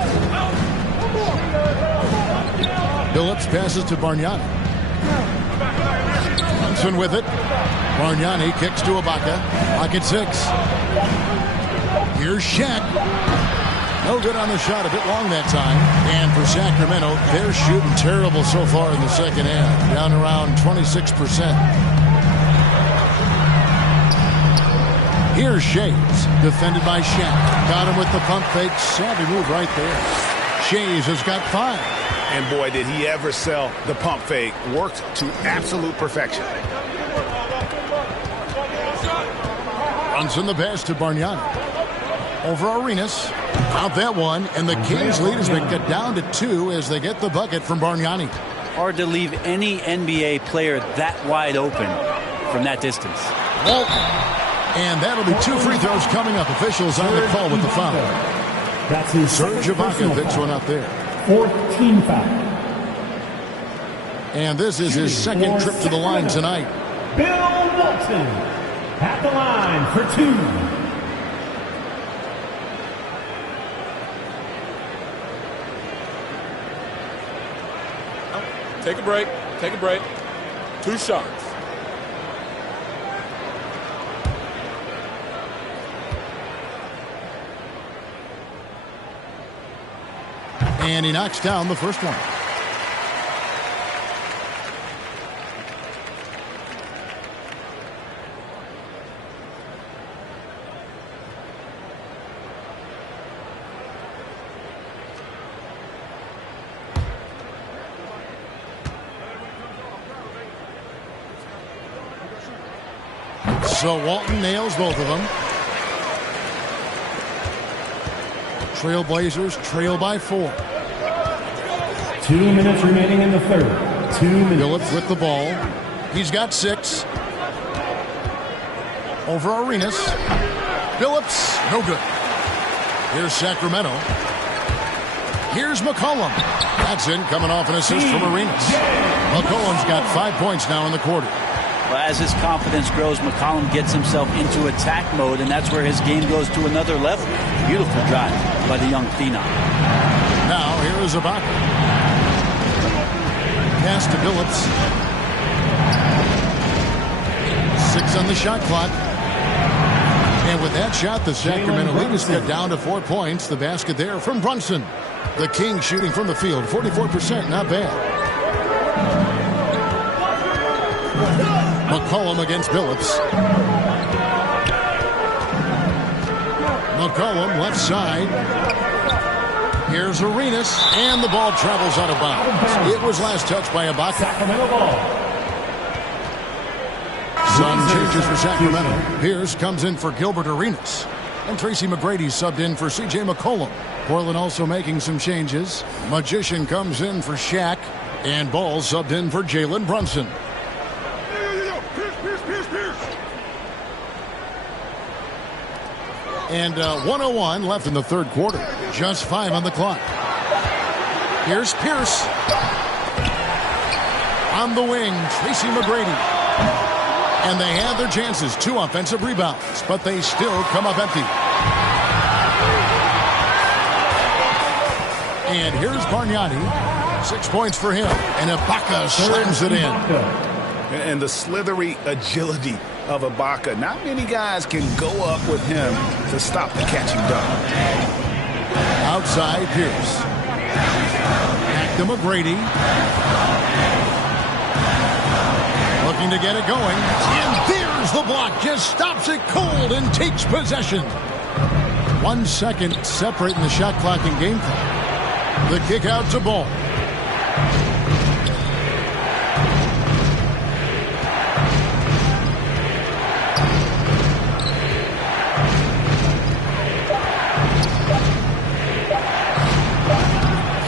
Billups passes to Bargnani. Brunson with it. Bargnani kicks to Ibaka. Pocket 6. Here's Shaq. No good on the shot. A bit long that time. And for Sacramento, they're shooting terrible so far in the second half. Down around 26%. Here's Shays. Defended by Shaq. Got him with the pump fake. Savvy move right there. Shays has got 5. And boy, did he ever sell the pump fake. Worked to absolute perfection. Runs in the pass to Bargnani. Over Arenas. Out that one. And the Kings lead has been cut down to 2 as they get the bucket from Bargnani. Hard to leave any NBA player that wide open from that distance. Walton. And that'll be 2 free throws coming up. Officials on the call with the foul. That's his Serge Ibaka picks one up there. 4th team foul. And this is his second trip to the line tonight. Bill Walton at the line for 2. Take a break. Take a break. 2 shots. And he knocks down the first one. So Walton nails both of them. Trailblazers trail by 4. 2 minutes remaining in the third. 2 minutes. Phillips with the ball. He's got 6. Over Arenas. Phillips, no good. Here's Sacramento. Here's McCollum. That's in, coming off an assist from Arenas. McCollum's got 5 points now in the quarter. Well, as his confidence grows, McCollum gets himself into attack mode, and that's where his game goes to another level. Beautiful drive by the young phenom. Now, here is Ibaka. Pass to Phillips. 6 on the shot clock. And with that shot, the Sacramento lead is cut down to 4 points. The basket there from Brunson. The Kings shooting from the field, 44%, not bad. McCollum against Phillips. McCollum left side. Here's Arenas, and the ball travels out of bounds. It was last touched by Ibaka. Sacramento ball. Some changes for Sacramento. Pierce comes in for Gilbert Arenas. And Tracy McGrady subbed in for C.J. McCollum. Portland also making some changes. Magician comes in for Shaq. And Ball subbed in for Jalen Brunson. And 1:01 left in the third quarter. Just 5 on the clock. Here's Pierce. On the wing, Tracy McGrady. And they have their chances. 2 offensive rebounds, but they still come up empty. And here's Bargnani. 6 points for him. And Ibaka slams it in. And the slithery agility of Ibaka. Not many guys can go up with him to stop the catching dunk. Outside, Pierce. Back to McGrady. Looking to get it going. And there's the block. Just stops it cold and takes possession. 1 second separating the shot clock and game clock. The kick out to Ball.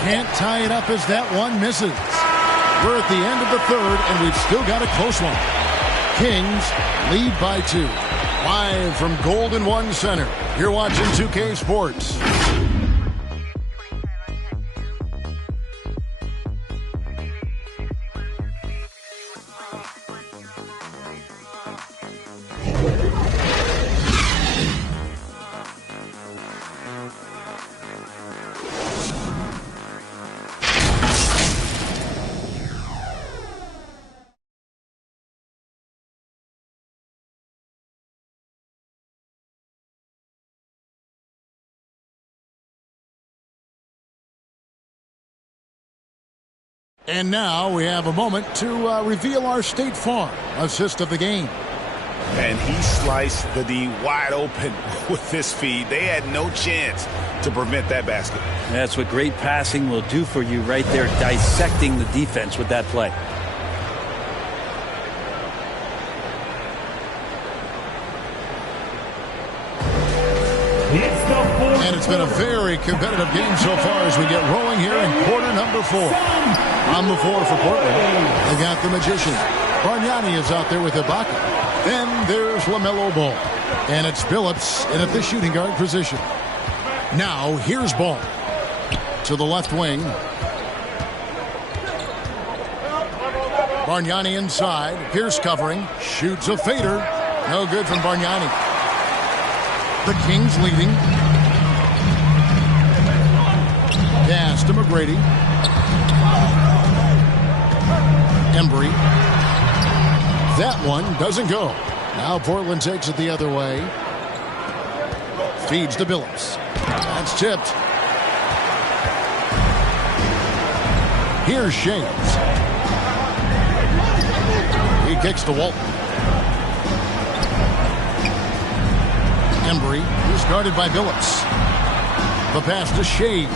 Can't tie it up as that one misses. We're at the end of the third, and we've still got a close one. Kings lead by 2. Live from Golden One Center. You're watching 2K Sports. And now we have a moment to reveal our State Farm assist of the game. And he sliced the D wide open with this feed. They had no chance to prevent that basket. That's what great passing will do for you right there, dissecting the defense with that play. And it's been a very competitive game so far as we get rolling here in quarter number 4. On the floor for Portland, they got the Magician. Bargnani is out there with Ibaka. Then there's LaMelo Ball. And it's Phillips in at the shooting guard position. Now here's Ball to the left wing. Bargnani inside. Pierce covering. Shoots a fader. No good from Bargnani. The Kings leading. Pass to McGrady. Embry. That one doesn't go. Now Portland takes it the other way. Feeds to Phillips. That's tipped. Here's Shames. He kicks to Walton. Embry is guarded by Phillips. The pass to Shames.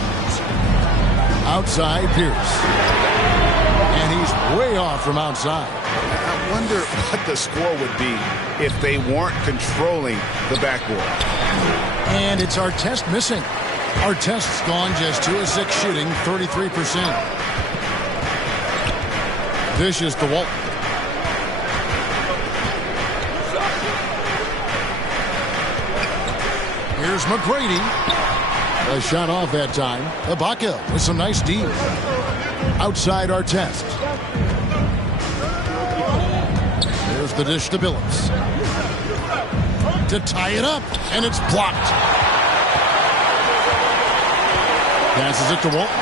Outside Pierce. And he's way off from outside. I wonder what the score would be if they weren't controlling the backboard. And it's Artest missing. Artest's gone just 2 of 6 shooting, 33%. Dishes to Walton. Here's McGrady. A shot off that time. Ibaka with some nice D. Outside Artest. There's the dish to Billups. To tie it up, and it's blocked. Passes it to Walton.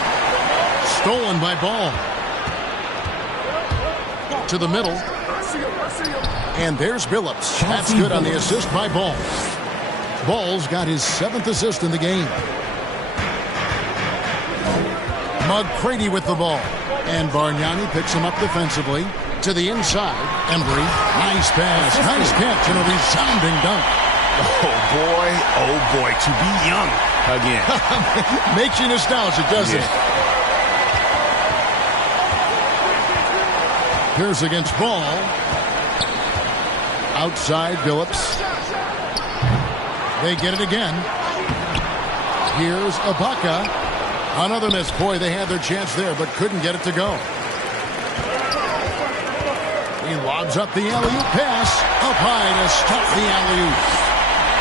Stolen by Ball. To the middle. And there's Billups. That's good on the assist by Ball. Ball's got his 7th assist in the game. McGrady with the ball. And Bargnani picks him up defensively. To the inside. Embry. Nice pass. Nice catch and a resounding dunk. Oh, boy, to be young again. Makes you nostalgic, doesn't it? Pierce against Ball. Outside Billups. They get it again. Here's Ibaka. Another miss. Boy, they had their chance there, but couldn't get it to go. He lobs up the alley-oop pass. Up high to stop the alley-oop.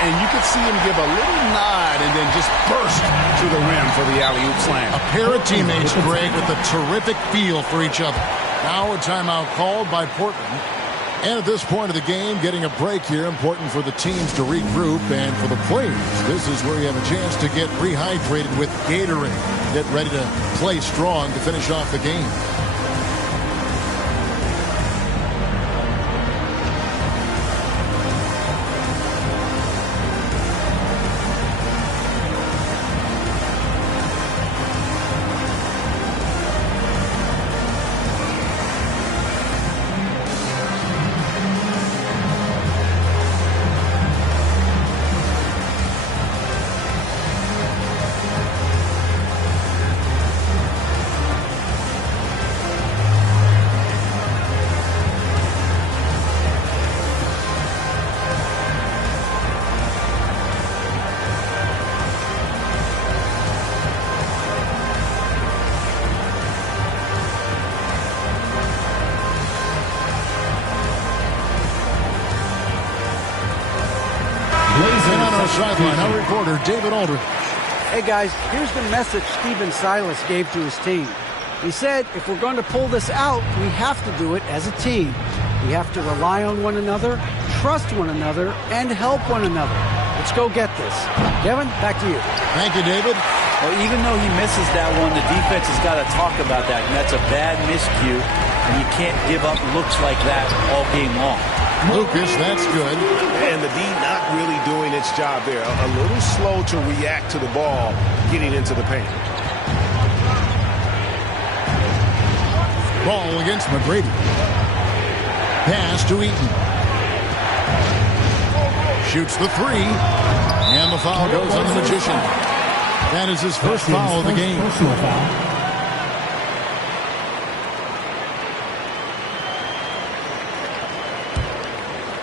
And you could see him give a little nod and then just burst to the rim for the alley-oop slam. A pair of teammates, Greg, with a terrific feel for each other. Now a timeout called by Portland. And at this point of the game, getting a break here, important for the teams to regroup. And for the players, this is where you have a chance to get rehydrated with Gatorade. Get ready to play strong to finish off the game. And on our sideline, our reporter, David Aldridge. Hey, guys, here's the message Stephen Silas gave to his team. He said, if we're going to pull this out, we have to do it as a team. We have to rely on one another, trust one another, and help one another. Let's go get this. Kevin, back to you. Thank you, David. Well, even though he misses that one, the defense has got to talk about that, and that's a bad miscue, and you can't give up looks like that all game long. Lucas, that's good. And the D not really doing its job there. A little slow to react to the ball getting into the paint. Ball against McGrady. Pass to Eaton. Shoots the three. And the foul goes on the Magician. That is his first foul of the game.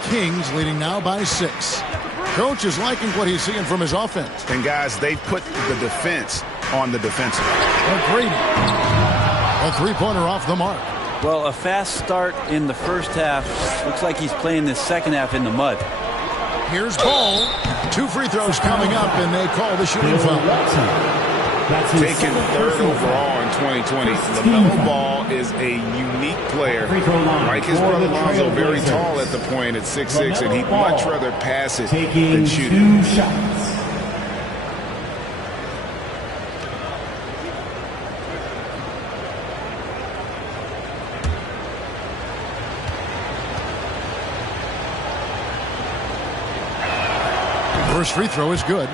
Kings leading now by 6. Coach is liking what he's seeing from his offense. And guys, they've put the defense on the defensive. McGrady. A three-pointer off the mark. Well, a fast start in the first half. Looks like he's playing this second half in the mud. Here's Ball. 2 free throws coming up, and they call the shooting foul. Taken third overall in 2020. LaMelo Ball is a unique player. Like his brother Lonzo, very tall at the point at 6'6", and he'd much rather pass it than shoot it. First free throw is good.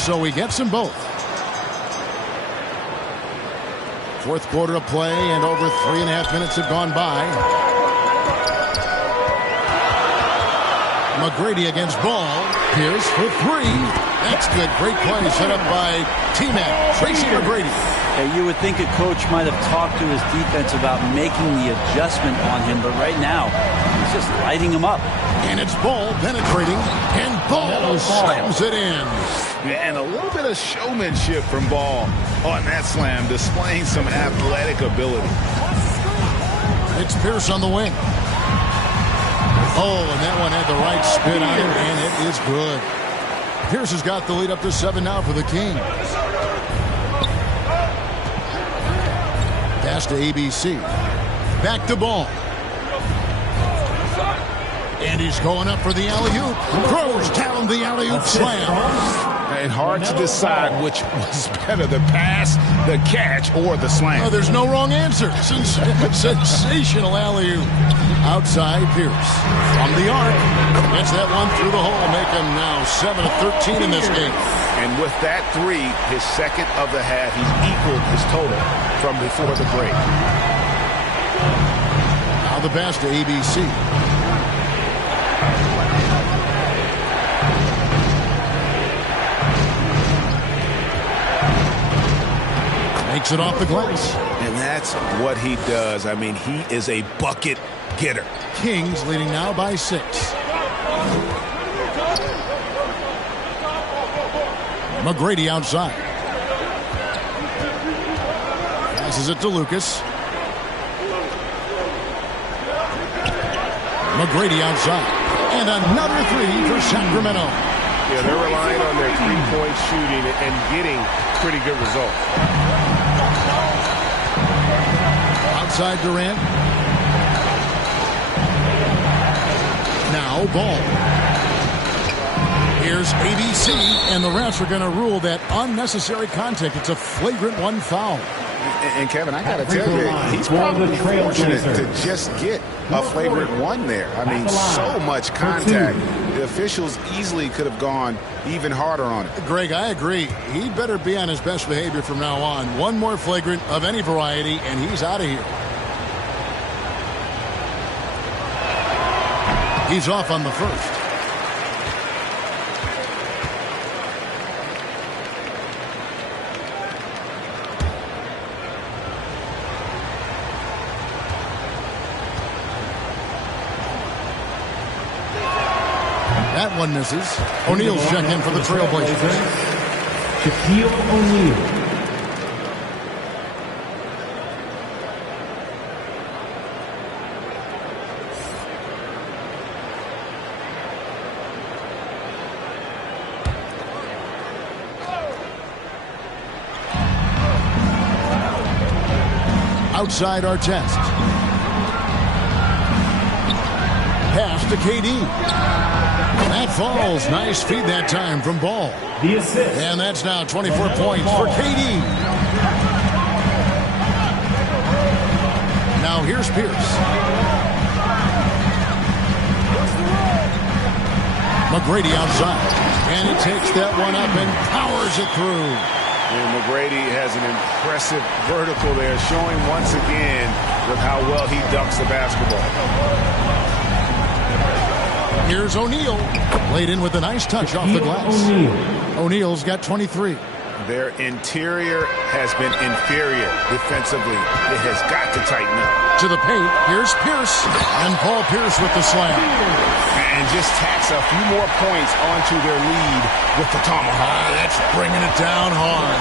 So he gets them both. Fourth quarter of play, and over 3.5 minutes have gone by. McGrady against Ball. Pierce for three. That's good. Great play set up by T-Mac, Tracy McGrady. Yeah, you would think a coach might have talked to his defense about making the adjustment on him, but right now, he's just lighting him up. And it's Ball penetrating, and Ball slams it in. And a little bit of showmanship from Ball on that slam, displaying some athletic ability. It's Pierce on the wing. Oh, and that one had the right spin on it, and it is good. Pierce has got the lead up to 7 now for the Kings. Pass to ABC. Back to Ball. And he's going up for the alley-oop. Throws down the alley-oop slam. And hard to decide which was better, the pass, the catch, or the slam. Oh, there's no wrong answer. Sensational alley-oop. Outside Pierce. From the arc. Gets that one through the hole. Make him now 7 of 13 in this game. And with that three, his second of the half, he's equaled his total from before the break. Now the pass to ABC. Makes it off the glass. And that's what he does. I mean, he is a bucket getter. Kings leading now by 6. McGrady outside. Passes it to Lucas. McGrady outside. And another three for Sacramento. Yeah, they're relying on their three-point shooting and getting pretty good results. Outside Durant. Now Ball. Here's ABC, and the refs are going to rule that unnecessary contact. It's a flagrant one foul. And Kevin, I got to tell you, he's probably fortunate to just get a flagrant one there. I mean, so much contact. The officials easily could have gone even harder on it. Greg, I agree. He better be on his best behavior from now on. One more flagrant of any variety, and he's out of here. He's off on the first. That one misses. O'Neal's check in for the Trailblazers. Shaquille O'Neal. Outside Artest. Pass to KD. That falls. Nice feed that time from Ball. The assist. And that's now 24 points for KD. Now here's Pierce. McGrady outside. And he takes that one up and powers it through. And McGrady has an impressive vertical there, showing once again with how well he dunks the basketball. Here's O'Neal. Laid in with a nice touch off the glass. O'Neal's got 23. Their interior has been inferior defensively. It has got to tighten up. To the paint. Here's Pierce. And Paul Pierce with the slam. And just tacks a few more points onto their lead with the tomahawk. That's bringing it down hard.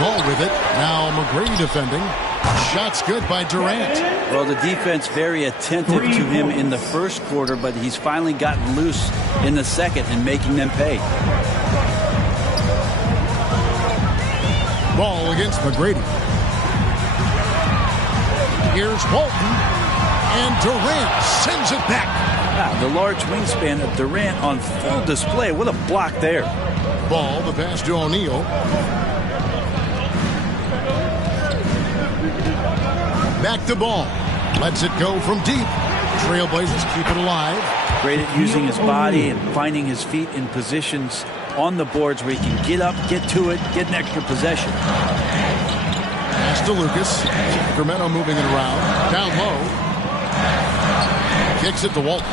Ball with it. Now McGrady defending. Shots good by Durant. Well, the defense very attentive to him in the first quarter, but he's finally gotten loose in the second and making them pay. Ball against McGrady. Here's Walton. And Durant sends it back. Wow, the large wingspan of Durant on full display. What a block there. Ball, the pass to O'Neal. Back to Ball. Lets it go from deep. Trailblazers keep it alive. Great at using his body and finding his feet in positions on the boards where he can get up, get to it, get an extra possession. Pass to Lucas. Sacramento moving it around. Down low. Kicks it to Walton.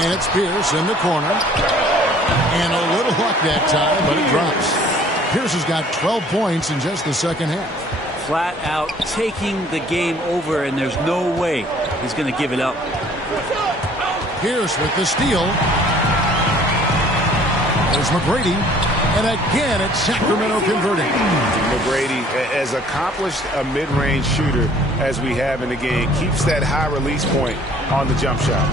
And it's Pierce in the corner. And a little luck that time, but it drops. Pierce has got 12 points in just the second half. Flat out taking the game over, and there's no way he's going to give it up. Pierce with the steal. There's McGrady. And again, it's Sacramento converting. McGrady, as accomplished a mid-range shooter as we have in the game, keeps that high release point on the jump shot.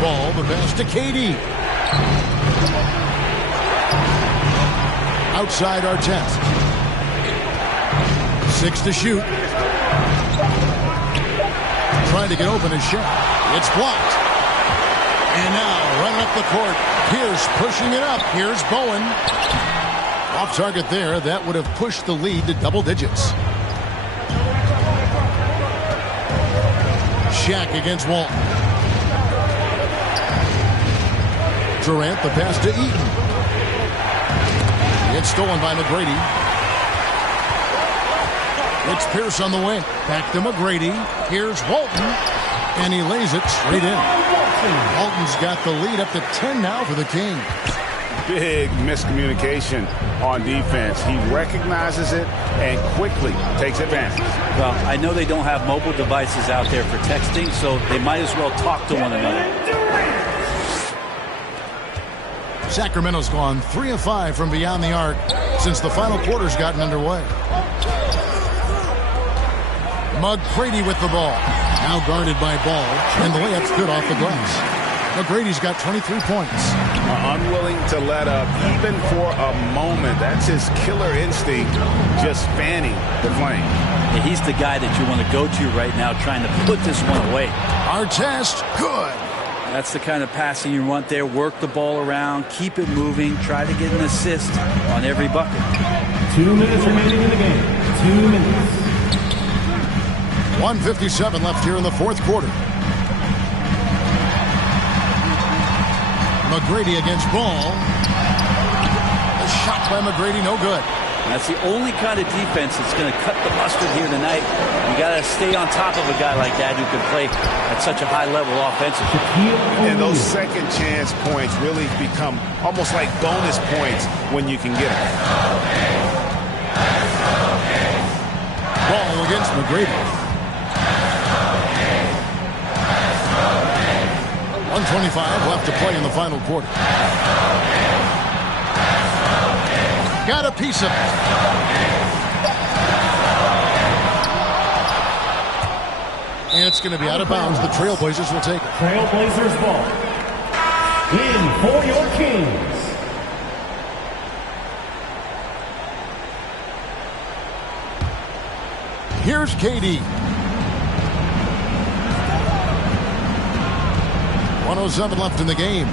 Ball, the pass to KD. Outside Artest. 6 to shoot. Trying to get open his shot. It's blocked. And now running up the court. Pierce pushing it up. Here's Bowen. Off target there. That would have pushed the lead to double digits. Shaq against Walton. Durant, the pass to Eaton. It's stolen by McGrady. It's Pierce on the wing. Back to McGrady. Here's Walton. And he lays it straight in. Walton's got the lead up to 10 now for the Kings. Big miscommunication on defense. He recognizes it and quickly takes advantage. Well, I know they don't have mobile devices out there for texting, so they might as well talk to one another. Sacramento's gone 3 of 5 from beyond the arc since the final quarter's gotten underway. McGrady with the ball. Now guarded by Ball, and the layup's good off the glass. McGrady's got 23 points. Unwilling to let up even for a moment. That's his killer instinct, just fanning the flame. Yeah, he's the guy that you want to go to right now trying to put this one away. Artest, good. That's the kind of passing you want there. Work the ball around, keep it moving, try to get an assist on every bucket. 2 minutes remaining in the game. 2 minutes. 1:57 left here in the fourth quarter. McGrady against Ball. A shot by McGrady, no good. That's the only kind of defense that's going to cut the mustard here tonight. You got to stay on top of a guy like that who can play at such a high level offensively. And those second chance points really become almost like bonus points when you can get them. Ball against McGrady. 1:25 left to play in the final quarter. Got a piece of it. And it's going to be out of bounds. The Trailblazers will take it. Trailblazers ball. In for your Kings. Here's KD. 1:07 left in the game.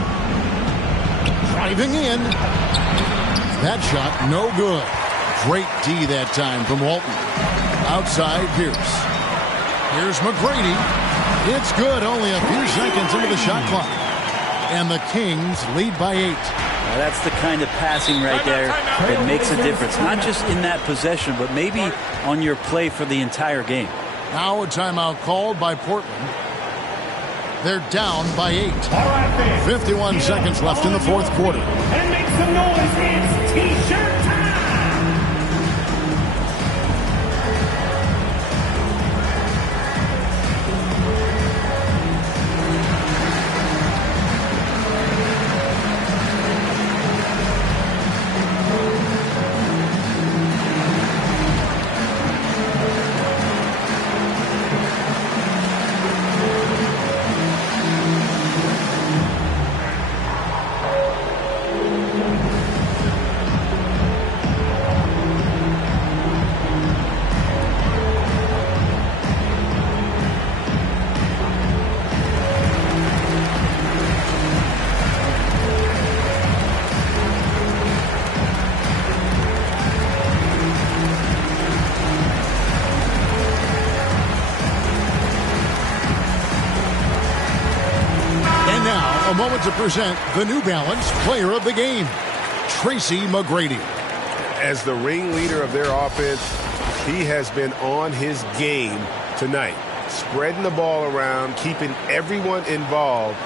Driving in. That shot, no good. Great D that time from Walton. Outside Pierce. Here's McGrady. It's good, only a few seconds into the shot clock. And the Kings lead by 8. Now that's the kind of passing right there that makes a difference. Not just in that possession, but maybe on your play for the entire game. Now a timeout called by Portland. They're down by 8. 51 seconds left in the fourth quarter. And make some noise, it's T-shirt time! A moment to present the New Balance Player of the Game, Tracy McGrady. As the ringleader of their offense, he has been on his game tonight, spreading the ball around, keeping everyone involved,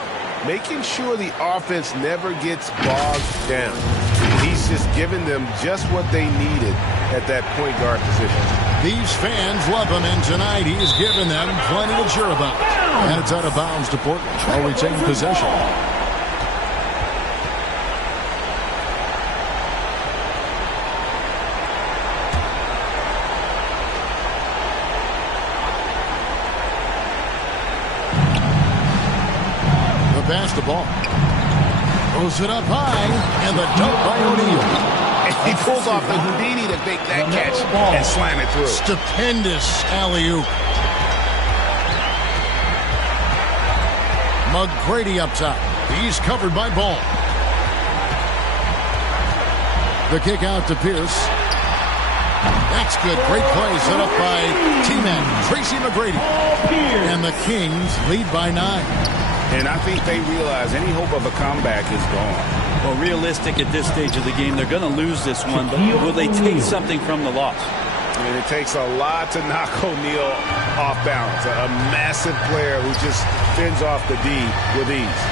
making sure the offense never gets bogged down. He's just giving them just what they needed at that point guard position. These fans love him, and tonight he's given them plenty to cheer about. And it's out of bounds to Portland. They'll retain possession. The pass to ball. Throws it up high, and the dunk by O'Neal. He pulls off the Houdini to make that catch and slam it through. Stupendous alley-oop. McGrady up top. He's covered by Ball. The kick out to Pierce. That's good. Great play set up by T-Man, Tracy McGrady. And the Kings lead by 9. And I think they realize any hope of a comeback is gone. Well, realistic at this stage of the game, they're going to lose this one, but will they take something from the loss? And it takes a lot to knock O'Neal off balance. A massive player who just fends off the D with ease.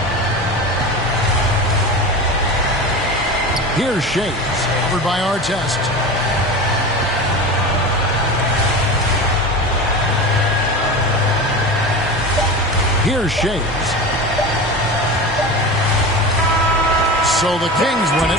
Here's Shades, covered by Artest. Here's Shades. So the Kings win it.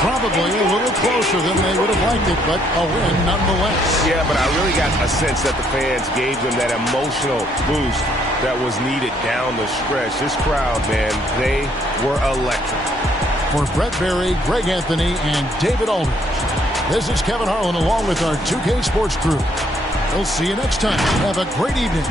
Probably a little closer than they would have liked it, but a win nonetheless. Yeah, but I really got a sense that the fans gave them that emotional boost that was needed down the stretch. This crowd, man, they were electric. For Brett Berry, Greg Anthony, and David Aldridge, this is Kevin Harlan along with our 2K Sports crew. We'll see you next time. Have a great evening.